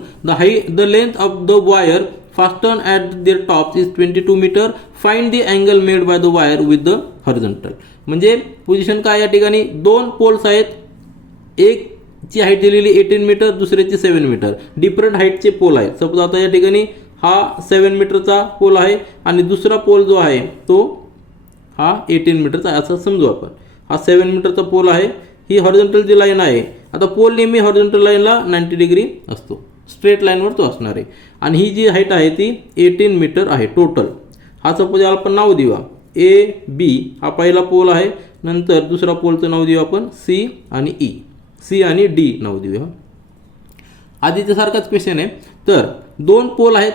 The length of the wire fastened at their tops is 22 meter. Find the angle made by the wire with the horizontal. म्हणजे position काय, या ठिकाणी 2 poles आहेत, एक ची height दिलेली 18 metre, दुसऱ्याची 7 metre. Different हाईटचे pole आहेत. सपोज आता या ठिकाणी हा 7 मीटरचा पोल आहे आणि दुसरा पोल जो आहे तो हा 18 मीटरचा आहे असं समजू आपण. हा 7 मीटरचा पोल आहे, ही हॉरिझॉन्टल जी लाईन आहे. आता पोल नेहमी हॉरिझॉन्टल लाईनला 90 डिग्री असतो, स्ट्रेट लाईनवर तो असणार आहे. आणि ही जी हाईट आहे ती 18 मीटर आहे टोटल. हा सपोज आपण नाव देऊया AB, हा पहिला पोल आहे. नंतर दुसरा पोलचं नाव देऊ आपण C आणि E, C आणि D नाव देऊया. आधीच्या सारखाच क्वेश्चन आहे. तर 2 पोल आहेत.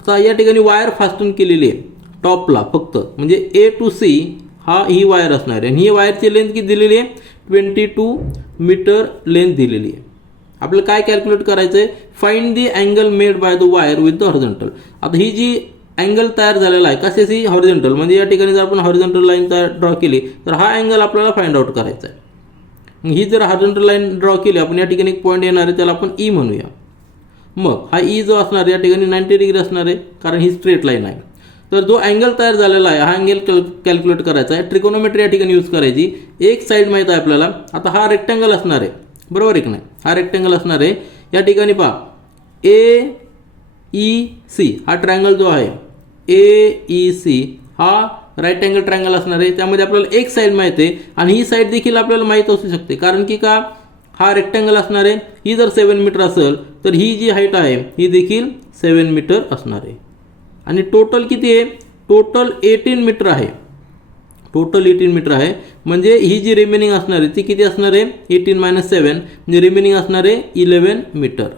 आता या ठिकाणी वायर फास्टन केलेली आहे टॉपला फक्त, म्हणजे A to C he wire असणार आहे. आणि ही वायरची लेंथ किती दिलेली आहे, 22 मीटर लेंथ दिलेली आहे. आपल्याला काय कॅल्क्युलेट करायचं आहे, find the angle made by the wire with the horizontal. आता ही जी अँगल तयार झालेला आहे कशाची, हॉरिझॉन्टल, म्हणजे या ठिकाणी जर आपण हॉरिझॉन्टल लाईन ड्रॉ केली तर हा अँगल आपल्याला फाइंड आउट करायचा आहे. ही जर हॉरिझॉन्टल लाईन ड्रॉ केली आपण, या ठिकाणी एक पॉईंट येणार आहे, त्याला आपण E म्हणूया. मग हा E जो असणार आहे या ठिकाणी 90 डिग्री असणार आहे, कारण ही स्ट्रेट लाईन आहे. तर जो अँगल तयार झालेला आहे हा अँगल कॅल्क्युलेट करायचा आहे. ट्रिकोनोमेट्री या ठिकाणी यूज करायची. एक साईड माहीत आहे आपल्याला. आता हा रेक्टँगल असणार आहे, बरोबर आहे की नाही, हा रेक्टँगल असणार आहे. या ठिकाणी पहा AEC हा ट्रायंगल जो आहे AEC हा राईट अँगल ट्रायंगल असणार आहे. त्यामध्ये आपल्याला एक साईड माहिती आहे आणि ही साईड देखील आपल्याला माहीत असू शकते, कारण की का हा रेक्टँगल असणार आहे. ही जर 7 मीटर असेल तर ही जी हाईट आहे ही देखील 7 मीटर असणार आहे. आणि टोटल किती आहे, टोटल 18 मीटर आहे. टोटल 18 मीटर आहे, म्हणजे ही जी रिमेनिंग असणार आहे ती किती असणार आहे, 18 - 7 म्हणजे रिमेनिंग असणार आहे 11 मीटर.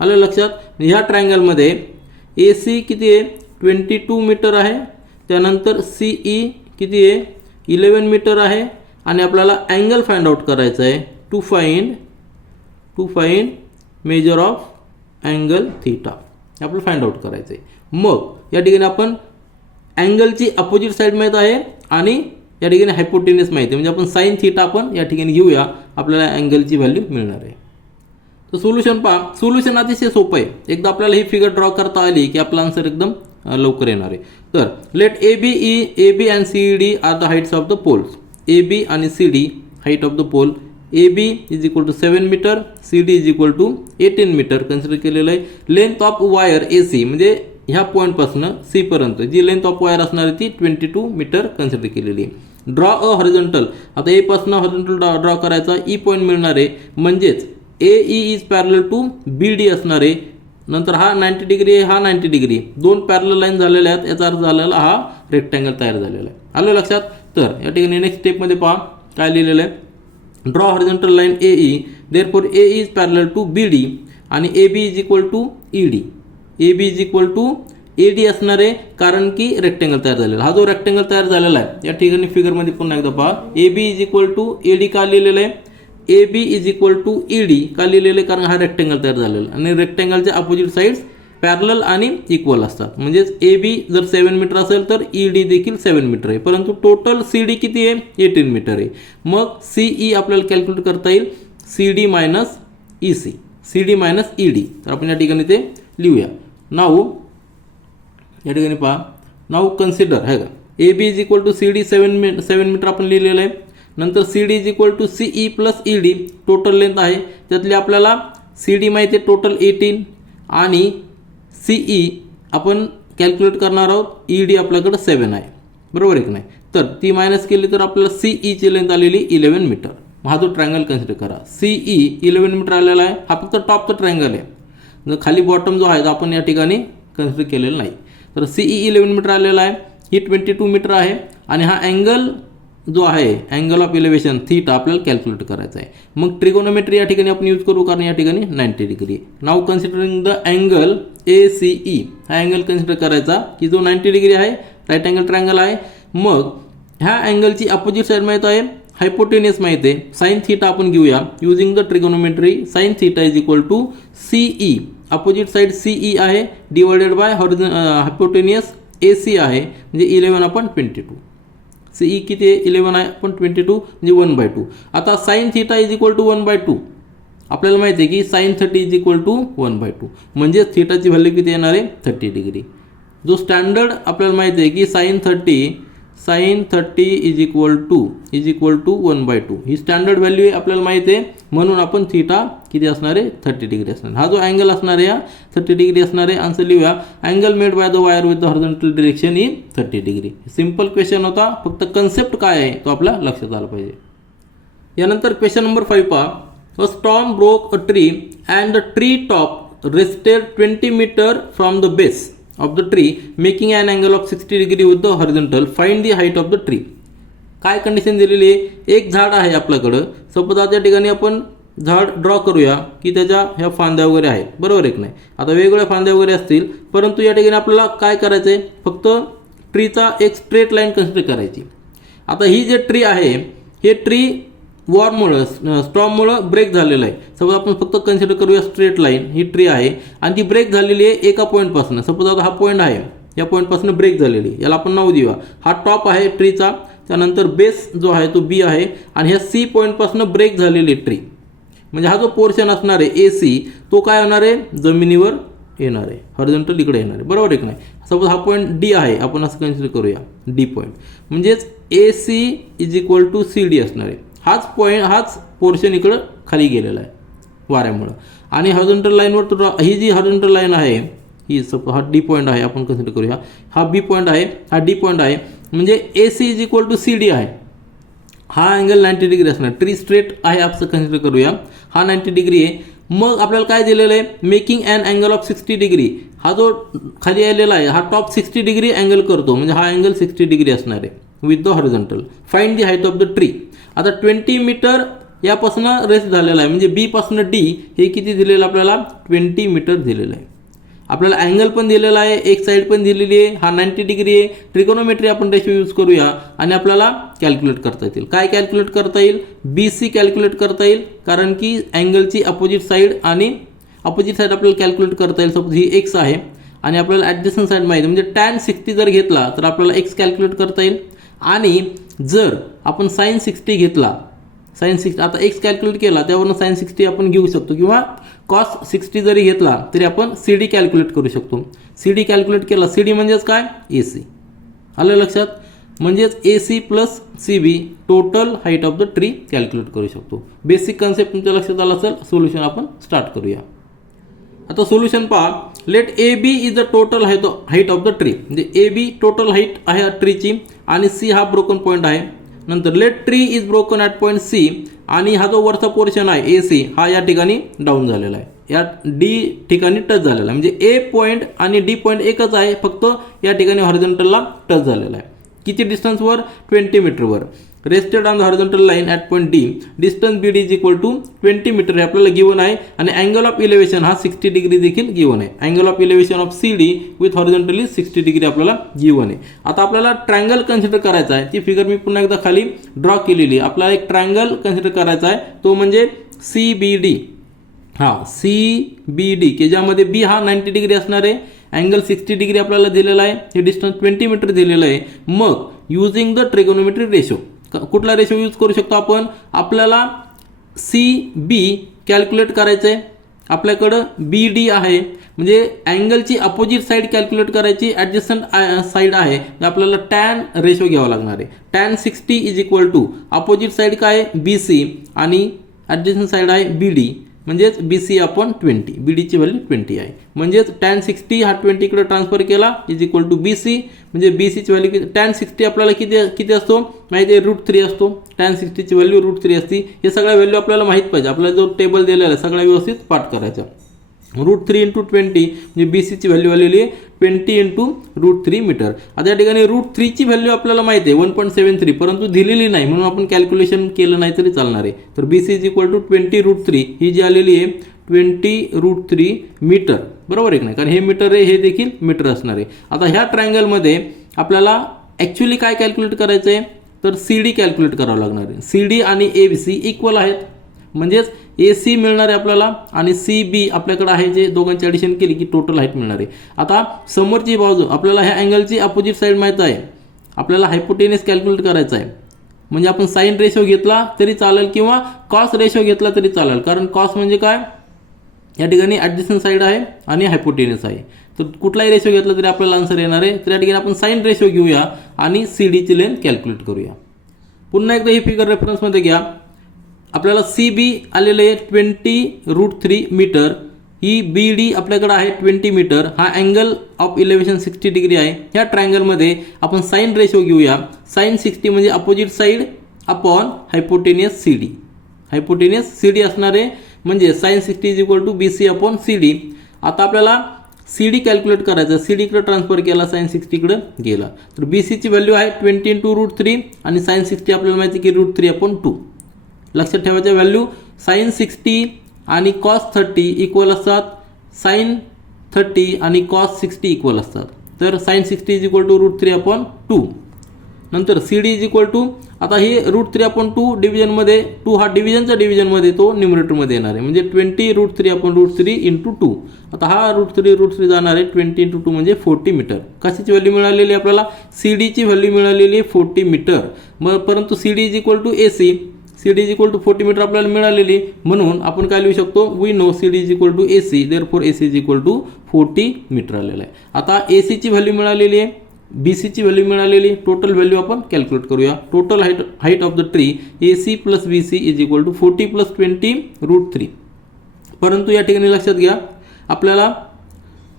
आलं लक्षात. ह्या ट्रायंगलमध्ये AC किती आहे, 22 मीटर आहे. त्यानंतर CE किती आहे, 11 मीटर आहे. आणि आपल्याला अँगल फाइंड आउट करायचा आहे, to find measure of angle theta आपल्याला फाइंड आउट करायचं आहे. मग या ठिकाणी आपण अँगलची अपोजिट साईड माहीत आहे आणि या ठिकाणी हायपोटेन्यूस माहिती आहे, म्हणजे आपण साइन थीटा आपण या ठिकाणी घेऊया, आपल्याला अँगलची व्हॅल्यू मिळणार आहे. तर सोल्युशन पहा. सोल्युशन अतिशय सोपं आहे. एकदा आपल्याला ही फिगर ड्रॉ करता आली की आपला आन्सर एकदम लवकर येणार आहे. तर let AB and CD are the heights of the poles. AB आणि CD height of the pole. AB is equal to 7 metre, CD is equal to 18 metre consider केलेलं आहे. लेंथ ऑफ वायर AC म्हणजे ह्या पॉईंटपासून C पर्यंत जी length of wire असणार आहे ती 22 मीटर कन्सिडर केलेली आहे. Draw a horizontal. आता A पासून हॉरिझॉन्टल ड्रॉ करायचा, E पॉईंट मिळणार आहे, म्हणजेच AE is parallel to BD असणार आहे. नंतर हा 90 डिग्री आहे, हा 90 डिग्री, दोन पॅरलल लाईन झालेल्या आहेत, याचा अर्थ झालेला हा रेक्टँगल तयार झालेला आहे. आलं लक्षात? तर या ठिकाणी नेक्स्ट स्टेपमध्ये पहा काय लिहिलेलं आहे, draw horizontal line AE, therefore AE is parallel to BD आणि AB is equal to ED. AB is equal to AD असणार आहे, कारण की रेक्टँगल तयार झालेला. हा जो रेक्टँगल तयार झालेला आहे या ठिकाणी फिगरमध्ये पुन्हा एकदा पहा, AB is equal to AD का लिहिलेलं आहे, AB is equal to ED का लिहिलेलं आहे, कारण हा रेक्टँगल तयार झालेला आणि रेक्टँगलच्या अपोजिट साईड्स पॅरलल आणि इक्वल असतात. म्हणजेच AB जर 7 मीटर असेल तर ED देखील 7 मीटर आहे, परंतु टोटल CD किती आहे, 18 मीटर आहे. मग CE आपल्याला कॅल्क्युलेट करता येईल, CD minus EC, CD minus ED. तर आपण या ठिकाणी ते लिहूया. नाऊ या ठिकाणी पहा, नाऊ कन्सिडर आहे का, AB is equal to CD 7 metre आपण लिहिलेलं आहे. नंतर CD is equal to CE plus ED, total length आहे, त्यातली आपल्याला CD माहिती आहे टोटल 18 आणि CE आपण कॅल्क्युलेट करणार आहोत, ED आपल्याकडे 7 आहे, बरोबर आहे की नाही. तर ती मायनस केली तर आपल्याला CE ची लेंथ आलेली 11 मीटर. हा जो ट्रायंगल कन्सिडर करा, CE 11 मीटर आलेला आहे, हा फक्त टॉपचा ट्रायंगल आहे, खाली बॉटम जो आहे तो आपण या ठिकाणी कन्सिडर केलेला नाही. तर CE 11 मीटर आलेला आहे, ही 22 मीटर आहे आणि हा अँगल जो आहे अँगल ऑफ इलेव्हेशन थीटा आपल्याला कॅल्क्युलेट करायचा आहे. मग ट्रिगोनोमेट्री या ठिकाणी आपण यूज करू, कारण या ठिकाणी 90 degree. Now considering the angle ACE, हा अँगल कन्सिडर करायचा की जो 90 डिग्री आहे, राईट अँगल ट्रायंगल आहे. मग ह्या अँगलची अपोजिट साईड माहीत आहे, हायपोटेनियस माहीत आहे, साइन थीटा आपण घेऊया using the trigonometry. Sine theta is equal to CE, opposite side CE आहे, डिवायडेड बाय हायपोटेनियस AC आहे, म्हणजे 11 आपण 22. CE किती आहे, 11 आहे आपण 22, म्हणजे 1/2. आता sine theta is equal to 1/2, आपल्याला माहिती आहे की साइन 30 इज इक्वल टू 1/2, म्हणजे थीटाची व्हॅल्यू किती येणार आहे, 30 डिग्री. जो स्टँडर्ड आपल्याला माहिती आहे की साइन 30 इज इक्वल टू 1/2, ही स्टँडर्ड व्हॅल्यू आहे आपल्याला माहिती आहे, म्हणून आपण थीटा किती असणार आहे, 30 डिग्री असणार. हा जो अँगल असणार आहे 30 डिग्री असणार आहे. आन्सर लिहूया, angle made by the wire with the horizontal direction in 30 degree. Simple question होता, फक्त कन्सेप्ट काय आहे तो आपल्या लक्षात आला पाहिजे. यानंतर क्वेश्चन नंबर 5 पहा, a storm broke a tree and the tree top rested 20 metre from the base of the tree making an angle of 60 degree with the horizontal, find the height of the tree. काय condition दिलेली आहे, एक झाड आहे आपल्याकडं, suppose आता या ठिकाणी आपण झाड ड्रॉ करूया की त्याच्या ह्या फांद्या वगैरे आहेत, बरोबर आहे की नाही. आता वेगवेगळ्या फांद्या वगैरे असतील, परंतु या ठिकाणी आपल्याला काय करायचं आहे, फक्त ट्रीचा एक स्ट्रेट लाईन कन्सिडर करायची. आता ही जे ट्री आहे, हे ट्री वॉरमुळं स्टॉर्ममुळं ब्रेक झालेलं आहे. सपोज आपण फक्त कन्सिडर करूया स्ट्रेट लाईन, ही ट्री आहे आणि ती ब्रेक झालेली आहे एका पॉईंटपासून. सपोज आता हा पॉईंट आहे, या पॉईंटपासून ब्रेक झालेली, याला आपण नाव देऊया, हा टॉप आहे ट्रीचा, त्यानंतर बेस जो आहे तो B आहे आणि ह्या C पॉईंटपासून ब्रेक झालेली ट्री, म्हणजे हा जो पोर्शन असणार आहे AC, तो काय होणार आहे, जमिनीवर येणार आहे, हॉरिझॉन्टल इकडे येणार आहे, बरोबर आहे की नाही. सपोज हा पॉईंट D आहे, आपण असं कन्सिडर करूया D पॉईंट, म्हणजेच AC is equal to CD असणार आहे. हाच पोर्शन इकडं खाली गेलेला आहे वाऱ्यामुळं. आणि हॉरिझॉन्टल लाईनवर ही जी हॉरिझॉन्टल लाईन आहे, ही हा D पॉईंट आहे, आपण कन्सिडर करूया, हा B पॉईंट आहे, हा D पॉईंट आहे, म्हणजे AC is equal to CD आहे. हा अँगल 90 डिग्री असणार, ट्री स्ट्रेट आहे असं कन्सिडर करूया, हा 90 डिग्री आहे. मग आपल्याला काय दिलेलं आहे, making and angle of 60 degree, हा जो खाली आलेला आहे हा टॉप 60 डिग्री अँगल करतो, म्हणजे हा अँगल 60 डिग्री असणार आहे with the horizontal. Find the height of the tree. आता 20 मीटर यापासून रेस्ट झालेला आहे, म्हणजे B पासून D हे किती दिलेलं आपल्याला, 20 मीटर दिलेलं आहे. आपल्याला अँगल पण दिलेला आहे, एक साईड पण दिलेली आहे, हा 90 डिग्री आहे. ट्रिगोनोमेट्री आपण रेशो यूज करूया आणि आपल्याला कॅल्क्युलेट करता येतील. काय कॅल्क्युलेट करता येईल, BC कॅल्क्युलेट करता येईल, कारण की अँगलची अपोजिट साईड आणि अपोजिट साईड आपल्याला कॅल्क्युलेट करता येईल. सपोज ही X आहे आणि आपल्याला ॲडजस्टंट साईड माहिती, म्हणजे tan 60 जर घेतला तर आपल्याला X कॅल्क्युलेट करता येईल. आणि जर आपण sin 60 घेतला, sin 60 आता X कॅल्क्युलेट केला त्यावरून sin 60 आपण घेऊ शकतो, किंवा cos 60 जरी घेतला तरी आपण CD कॅल्क्युलेट करू शकतो. CD कॅल्क्युलेट केला, CD म्हणजेच काय, AC. आलं लक्षात, म्हणजेच AC plus CB total height of the tree calculate करू शकतो. बेसिक कन्सेप्ट तुमच्या लक्षात आला असेल. सोल्युशन आपण स्टार्ट करूया. आता सोल्युशन पहा, let AB is the total height of the tree, म्हणजे AB टोटल हाईट आहे ट्रीची आणि C हा ब्रोकन पॉईंट आहे. नंतर let tree is broken at point C आणि हा जो वरचा पोर्शन आहे AC हा या ठिकाणी डाऊन झालेला आहे, या D ठिकाणी टच झालेला आहे. म्हणजे A पॉईंट आणि D पॉईंट एकच आहे, फक्त या ठिकाणी हॉरिझॉन्टलला टच झालेला आहे. किती डिस्टन्सवर? 20 मीटरवर. Rested on the horizontal line at point D. Distance BD is equal to 20 metre हे आपल्याला गिवन आहे. आणि अँगल ऑफ इलेव्हेशन हा 60 डिग्री देखील गिवन आहे. Angle of elevation of CD with horizontally 60 degree आपल्याला गिवन आहे. आता आपल्याला ट्रायंगल कन्सिडर करायचा आहे. ती फिगर मी पुन्हा एकदा खाली ड्रॉ केलेली आहे. आपल्याला एक ट्रायंगल कन्सिडर करायचा आहे, तो म्हणजे CBD. CBD की ज्यामध्ये B हा 90 डिग्री असणार आहे, अँगल 60 डिग्री आपल्याला दिलेला आहे, हे डिस्टन्स 20 मीटर दिलेलं आहे. मग युजिंग द ट्रिगोनोमेट्रिक रेशो, कुठला रेशो यूज करू शकतो आपण? आपल्याला CB कॅल्क्युलेट करायचं आहे. आपल्याकडं BD आहे, म्हणजे अँगलची अपोजिट साईड कॅल्क्युलेट करायची, ॲडजस्टंट साईड आहे, आपल्याला टॅन रेशो घ्यावा लागणार आहे. Tan 60 is equal to opposite side काय आहे BC आणि ॲडजस्टंट साईड आहे BD, म्हणजेच BC अपॉन 20. BDची व्हॅल्यू 20 आहे. म्हणजेच टॅन 60 हा 20 इकडे ट्रान्सफर केला इज इक्वल टू BC. म्हणजे BCची व्हॅल्यू टॅन 60 आपल्याला किती असतो माहिती आहे? √3 असतो. टॅन 60ची व्हॅल्यू √3 असते. हे सगळ्या व्हॅल्यू आपल्याला माहीत पाहिजे. आपल्याला जो टेबल दिलेला आहे सगळ्या व्यवस्थित पाठ करायचा. √3 × 20 म्हणजे BCची व्हॅल्यू आलेली आहे 20 × √3 मीटर. आता या ठिकाणी √3ची व्हॅल्यू आपल्याला माहिती आहे 1.73, परंतु दिलेली नाही म्हणून आपण कॅल्क्युलेशन केलं नाही तरी चालणार आहे. तर BC इज इक्वल टू 20 √3 ही जी आलेली आहे 20 √3 मीटर, बरोबर आहे की नाही? कारण हे मीटर आहे, हे देखील मीटर असणार आहे. आता ह्या ट्रायंगलमध्ये आपल्याला ॲक्च्युली काय कॅल्क्युलेट करायचं आहे? तर CD कॅल्क्युलेट करावं लागणार आहे. CD आणि ABC इक्वल आहेत, म्हणजेच AC मिळणार आहे आपल्याला आणि CB आपल्याकडे आहे, जे दोघांची ॲडिशन केली की टोटल हाईट मिळणार आहे. आता समोरची बाजू आपल्याला ह्या अँगलची अपोजिट साईड माहीत आहे, आपल्याला हायपोटेनियस कॅल्क्युलेट करायचा आहे. म्हणजे आपण साईन रेशो घेतला तरी चालेल किंवा कॉस रेशो घेतला तरी चालेल, कारण कॉस म्हणजे काय? या ठिकाणी ॲडजस्टंट साईड आहे आणि हायपोटेनियस आहे. तर कुठलाही रेशो घेतला तरी आपल्याला आन्सर येणार आहे. तर या ठिकाणी आपण साईन रेशो घेऊया आणि CDची लेंथ कॅल्क्युलेट करूया. पुन्हा एकदा ही फिगर रेफरन्समध्ये घ्या. आपल्याला CB आलेलं आहे 20 √3 मीटर, ही BD आपल्याकडे आहे 20 मीटर. हा अँगल ऑफ इलेव्हेशन 60 डिग्री आहे. ह्या ट्रायंगलमध्ये आपण साईन रेशो घेऊया. साईन 60 म्हणजे opposite side upon hypotenuse CD. Hypotenuse CD असणार आहे, म्हणजे sine 60 is equal to BC upon CD. आता आपल्याला CD कॅल्क्युलेट करायचं. CD इकडे ट्रान्सफर केला, साईन 60 इकडे गेला. तर BCची व्हॅल्यू आहे 20 × √3 आणि साईन 60 आपल्याला माहिती की √3/2. लक्षात ठेवायच्या व्हॅल्यू साईन 60 आणि कॉस 30 इक्वल असतात, साईन 30 आणि कॉस 60 इक्वल असतात. तर साईन 60 इज इक्वल टू √3/2. नंतर CD इज इक्वल टू, आता हे √3/2 डिव्हिजनमध्ये, 2 हा डिव्हिजनमध्ये तो न्युमरेटरमध्ये येणार आहे, म्हणजे 20 √3/√3 × 2. आता हा √3 जाणार आहे 20 × 2 म्हणजे 40 मीटर. कशाची व्हॅल्यू मिळालेली आपल्याला? CDची व्हॅल्यू मिळालेली आहे 40 मीटर. मग परंतु CD is equal to AC, CD is equal to 40 metre आपल्याला मिळालेली, म्हणून आपण काय लिहू शकतो? We know CD is equal to AC, therefore AC is equal to 40 metre आलेला आहे. आता ACची व्हॅल्यू मिळालेली आहे, BCची व्हॅल्यू मिळालेली, टोटल व्हॅल्यू आपण कॅल्क्युलेट करूया. Total height of the tree AC + BC is equal to 40 + 20 √3. परंतु या ठिकाणी लक्षात घ्या, आपल्याला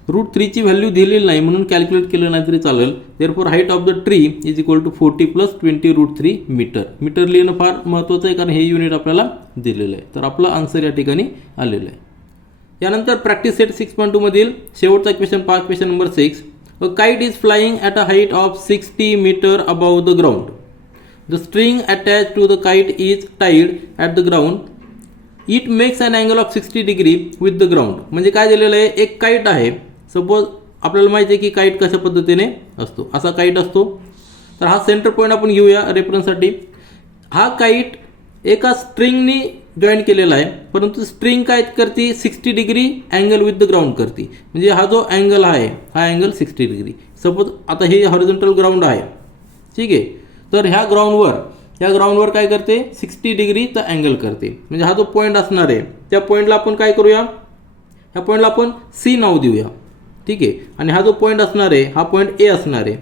√3ची व्हॅल्यू दिलेली नाही म्हणून कॅल्क्युलेट केलं नाही तरी चालेल. Therefore height of the tree is equal to 40 + 20 √3 metre. Metre लिहिणं फार महत्त्वाचं आहे, कारण हे युनिट आपल्याला दिलेलं आहे. तर आपला आन्सर या ठिकाणी आलेलं आहे. यानंतर प्रॅक्टिस सेट 6.2 मधील शेवटचा क्वेश्चन पहा. Question number 6. A kite is flying at a height of 60 meter above the ground. The string attached to the kite is tied at the ground. It makes an angle of 60 degree with the ground. म्हणजे काय दिलेलं आहे? एक kite आहे. Suppose आपल्याला माहिती आहे की काईट कशा पद्धतीने असतो, असा काईट असतो. तर हा सेंटर पॉईंट आपण घेऊया रेफरन्ससाठी. हा काईट एका स्ट्रिंगनी जॉईन केलेला आहे, परंतु स्ट्रिंग काय करते? 60 degree angle with the ground करते. म्हणजे हा जो अँगल आहे हा अँगल 60 डिग्री. सपोज आता हे हॉरिझॉन्टल ग्राउंड आहे, ठीक आहे. तर ह्या ग्राउंडवर काय करते? 60 डिग्रीचा अँगल करते. म्हणजे हा जो पॉईंट असणार आहे त्या पॉईंटला आपण काय करूया? ह्या पॉईंटला आपण C नाव देऊया, ठीक आहे. आणि हा जो पॉईंट असणार आहे हा पॉईंट A असणार आहे,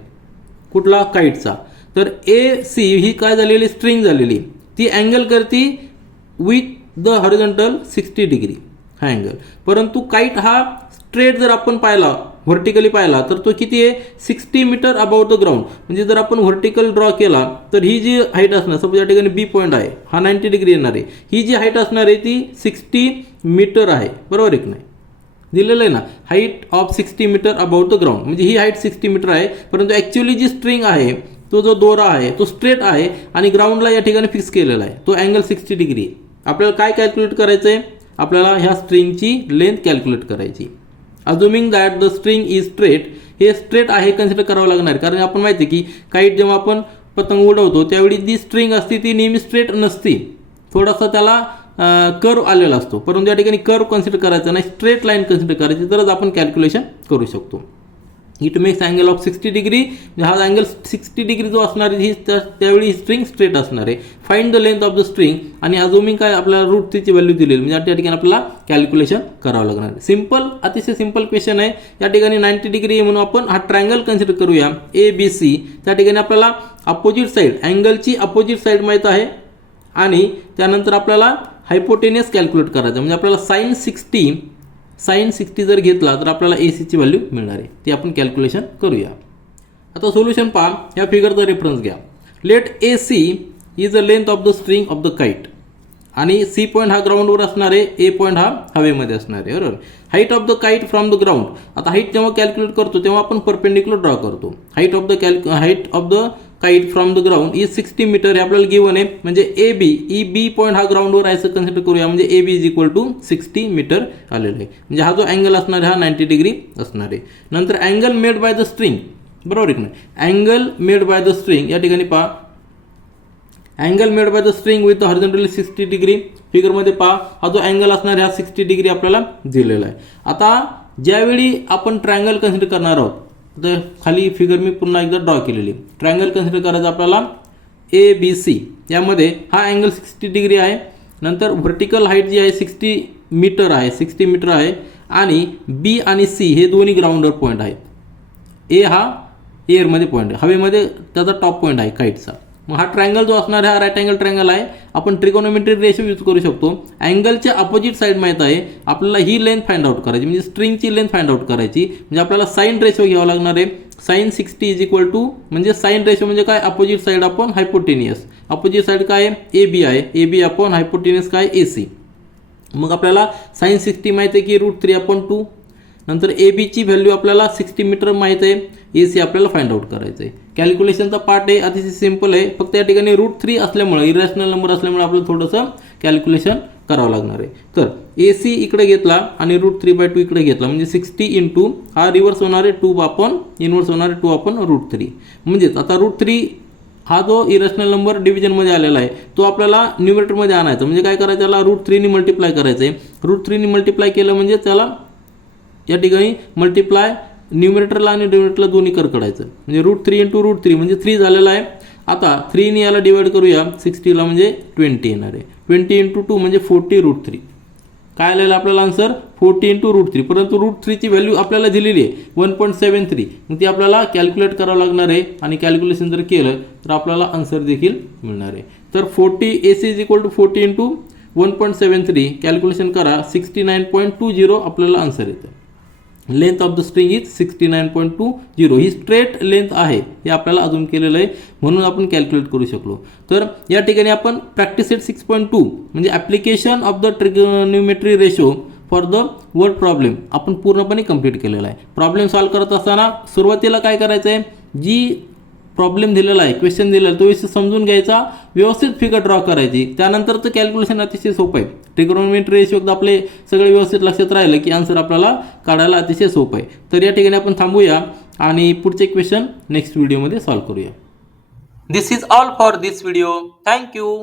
कुठला? काईटचा. तर AC ही काय झालेली? स्ट्रिंग झालेली, ती अँगल करते विथ द हॉरिझॉन्टल 60 डिग्री हा अँगल. परंतु काईट हा स्ट्रेट जर आपण पाहिला व्हर्टिकली पाहिला तर तो किती आहे 60 मीटर अबाउट द ग्राउंड. म्हणजे जर आपण व्हर्टिकल ड्रॉ केला तर ही जी हाईट असणार, सपोज या ठिकाणी बी पॉईंट आहे, हा 90 डिग्री येणार आहे, ही जी हाईट असणार आहे ती 60 मीटर आहे. बरोबर आहे की नाही, दिलेलं आहे ना, height of 60 metre about the ground. म्हणजे ही हाईट 60 मीटर आहे, परंतु ॲक्च्युअली जी स्ट्रिंग आहे तो जो दोरा आहे तो स्ट्रेट आहे आणि ग्राउंडला या ठिकाणी फिक्स केलेला आहे, तो अँगल 60 डिग्री आहे. आपल्याला काय कॅल्क्युलेट करायचं आहे, आपल्याला ह्या स्ट्रिंगची लेंथ कॅल्क्युलेट करायची. Assuming that the string is straight, हे स्ट्रेट आहे कन्सिडर करावं लागणार आहे, कारण आपण माहिती आहे की काईट जेव्हा आपण पतंग उडवतो त्यावेळी जी स्ट्रिंग असते ती नेहमी स्ट्रेट नसते, थोडासा त्याला कर्व आलेला असतो. परंतु या ठिकाणी कर्व कन्सिडर करायचा नाही, स्ट्रेट लाईन कन्सिडर करायची, तरच आपण कॅल्क्युलेशन करू शकतो. It makes angle of 60 degree, हा अँगल 60 डिग्री जो असणार आहे त्यावेळी ही स्ट्रिंग स्ट्रेट असणार आहे. Find the length of the string, आणि अजूमिंग काय आपल्याला √3 व्हॅल्यू दिलेली, म्हणजे त्या ठिकाणी आपल्याला कॅल्क्युलेशन करावं लागणार आहे. सिंपल, अतिशय सिंपल क्वेश्चन आहे. या ठिकाणी 90 डिग्री म्हणून आपण हा ट्रायंगल कन्सिडर करूया ABC. त्या ठिकाणी आपल्याला अपोजिट साईड, अँगलची अपोजिट साईड माहीत आहे, आणि त्यानंतर आपल्याला हायपोटेनियस कॅल्क्युलेट करायचं. म्हणजे आपल्याला साइन 60 जर घेतला तर आपल्याला ACची व्हॅल्यू मिळणार आहे, ती आपण कॅल्क्युलेशन करूया. आता सोल्युशन पहा, या फिगरचा रेफरन्स घ्या. Let AC is the length of the string of the kite, आणि C पॉईंट हा ग्राउंडवर असणार आहे, A पॉईंट हा हवेमध्ये असणार आहे. बरोबर. Height of the kite from the ground, आता हाईट जेव्हा कॅल्क्युलेट करतो तेव्हा आपण परपेंडिक्युलर ड्रॉ करतो. Height of the kite from the ground is 60 metre, हे आपल्याला गिवन आहे. म्हणजे बी पॉईंट हा ग्राउंडवर आहे असं कन्सिडर करूया, म्हणजे AB is equal to 60 metre आलेलं आहे. म्हणजे हा जो अँगल असणार आहे हा 90 डिग्री असणार आहे. नंतर angle made by the string, बरोबर आहे की नाही, angle made by the string, या ठिकाणी पहा angle made by the string with the horizontally 60 degree. फिगरमध्ये पहा हा जो अँगल असणार आहे हा 60 डिग्री आपल्याला दिलेला आहे. आता ज्यावेळी आपण ट्रायंगल कन्सिडर करणार आहोत, तर खाली फिगर मी पुन्हा एकदा ड्रॉ केलेली. ट्रायंगल कन्सिडर करायचं आपल्याला ABC, यामध्ये हा अँगल 60 डिग्री आहे. नंतर व्हर्टिकल हाईट जी आहे 60 मीटर आहे, आणि B आणि C हे दोन्ही ग्राउंडवर पॉईंट आहेत. A हा एअरमध्ये पॉईंट आहे, हवेमध्ये त्याचा टॉप पॉईंट आहे काईटचा. मग हा ट्रायंगल जो असणार आहे हा राईट अँगल ट्रायंगल आहे. आपण ट्रिगोनोमेट्रिक रेशो यूज करू शकतो. अँगलच्या अपोजिट साईड माहीत आहे, आपल्याला ही लेंथ फाइंड आउट करायची, म्हणजे स्ट्रिंगची लेंथ फाइंड आउट करायची. म्हणजे आपल्याला साइन रेशो घ्यावा लागणार आहे. साइन 60 इज इक्वल टू, म्हणजे साइन रेशो म्हणजे काय, opposite side upon hypotenuse. Opposite side काय आहे AB आहे, AB अपॉन हायपोटेनियस काय AC. मग आपल्याला साइन 60 माहिती आहे की √3/2. नंतर ABची व्हॅल्यू आपल्याला 60 मीटर माहीत आहे, AC आपल्याला फाइंड आउट करायचं आहे. कॅल्क्युलेशनचा पार्ट आहे, अतिशय सिंपल आहे. फक्त या ठिकाणी √3 असल्यामुळे, इरॅशनल नंबर असल्यामुळे आपल्याला थोडंसं कॅल्क्युलेशन करावं लागणार आहे. तर AC इकडे घेतला आणि √3/2 इकडे घेतला, म्हणजे 60 इंटू हा रिव्हर्स होणार आहे 2 अपॉन इनवर्स होणार आहे 2 अपॉन √3. म्हणजेच आता √3 हा जो इरॅशनल नंबर डिव्हिजनमध्ये आलेला आहे तो आपल्याला न्यूमरेटरमध्ये आणायचा. म्हणजे काय करायचं, त्याला √3 मल्टिप्लाय करायचं आहे. √3 मल्टिप्लाय केलं म्हणजे त्याला या ठिकाणी मल्टिप्लाय न्यूमरेटरला आणि डिनोमिनेटरला दोन्ही करायचं. म्हणजे √3 इंटू √3 म्हणजे 3 झालेला आहे. आता 3 याला डिवाइड करूया 60ला, म्हणजे 20 येणार आहे. 20 इंटू 2 म्हणजे 40 √3. काय आलेलं आपल्याला आन्सर 40 इंटू √3. परंतु √3ची व्हॅल्यू आपल्याला दिलेली आहे 1.73. मग ती आपल्याला कॅल्क्युलेट करावं लागणार आहे, आणि कॅल्क्युलेशन जर केलं तर आपल्याला आन्सर देखील मिळणार आहे. तर 40 AC is equal to 40 into 1.73 calculation करा, 69.20 आपल्याला आन्सर येतं. Length of the string is 69.20. ही स्ट्रेट लेंथ आहे, हे आपल्याला अजून केलेलं आहे, म्हणून आपण कॅल्क्युलेट करू शकलो. तर या ठिकाणी आपण प्रॅक्टिस सेट 6.2 म्हणजे application of the trigonometry ratio for the word problem आपण पूर्णपणे कंप्लीट केलेला आहे. प्रॉब्लेम सॉल्व करत असताना सुरुवातीला काय करायचं आहे, जी प्रॉब्लेम दिलेला आहे, क्वेश्चन दिलेला आहे, तो विषय समजून घ्यायचा, व्यवस्थित फिगर ड्रॉ करायची. त्यानंतरचं कॅल्क्युलेशन अतिशय सोपं आहे. ट्रिगोनोमेट्री रेशो एकदा आपले सगळे व्यवस्थित लक्षात राहिलं की आन्सर आपल्याला काढायला अतिशय सोपं आहे. तर या ठिकाणी आपण थांबूया आणि पुढचे क्वेश्चन नेक्स्ट व्हिडिओमध्ये सॉल्व करूया. This is all for this video. Thank you.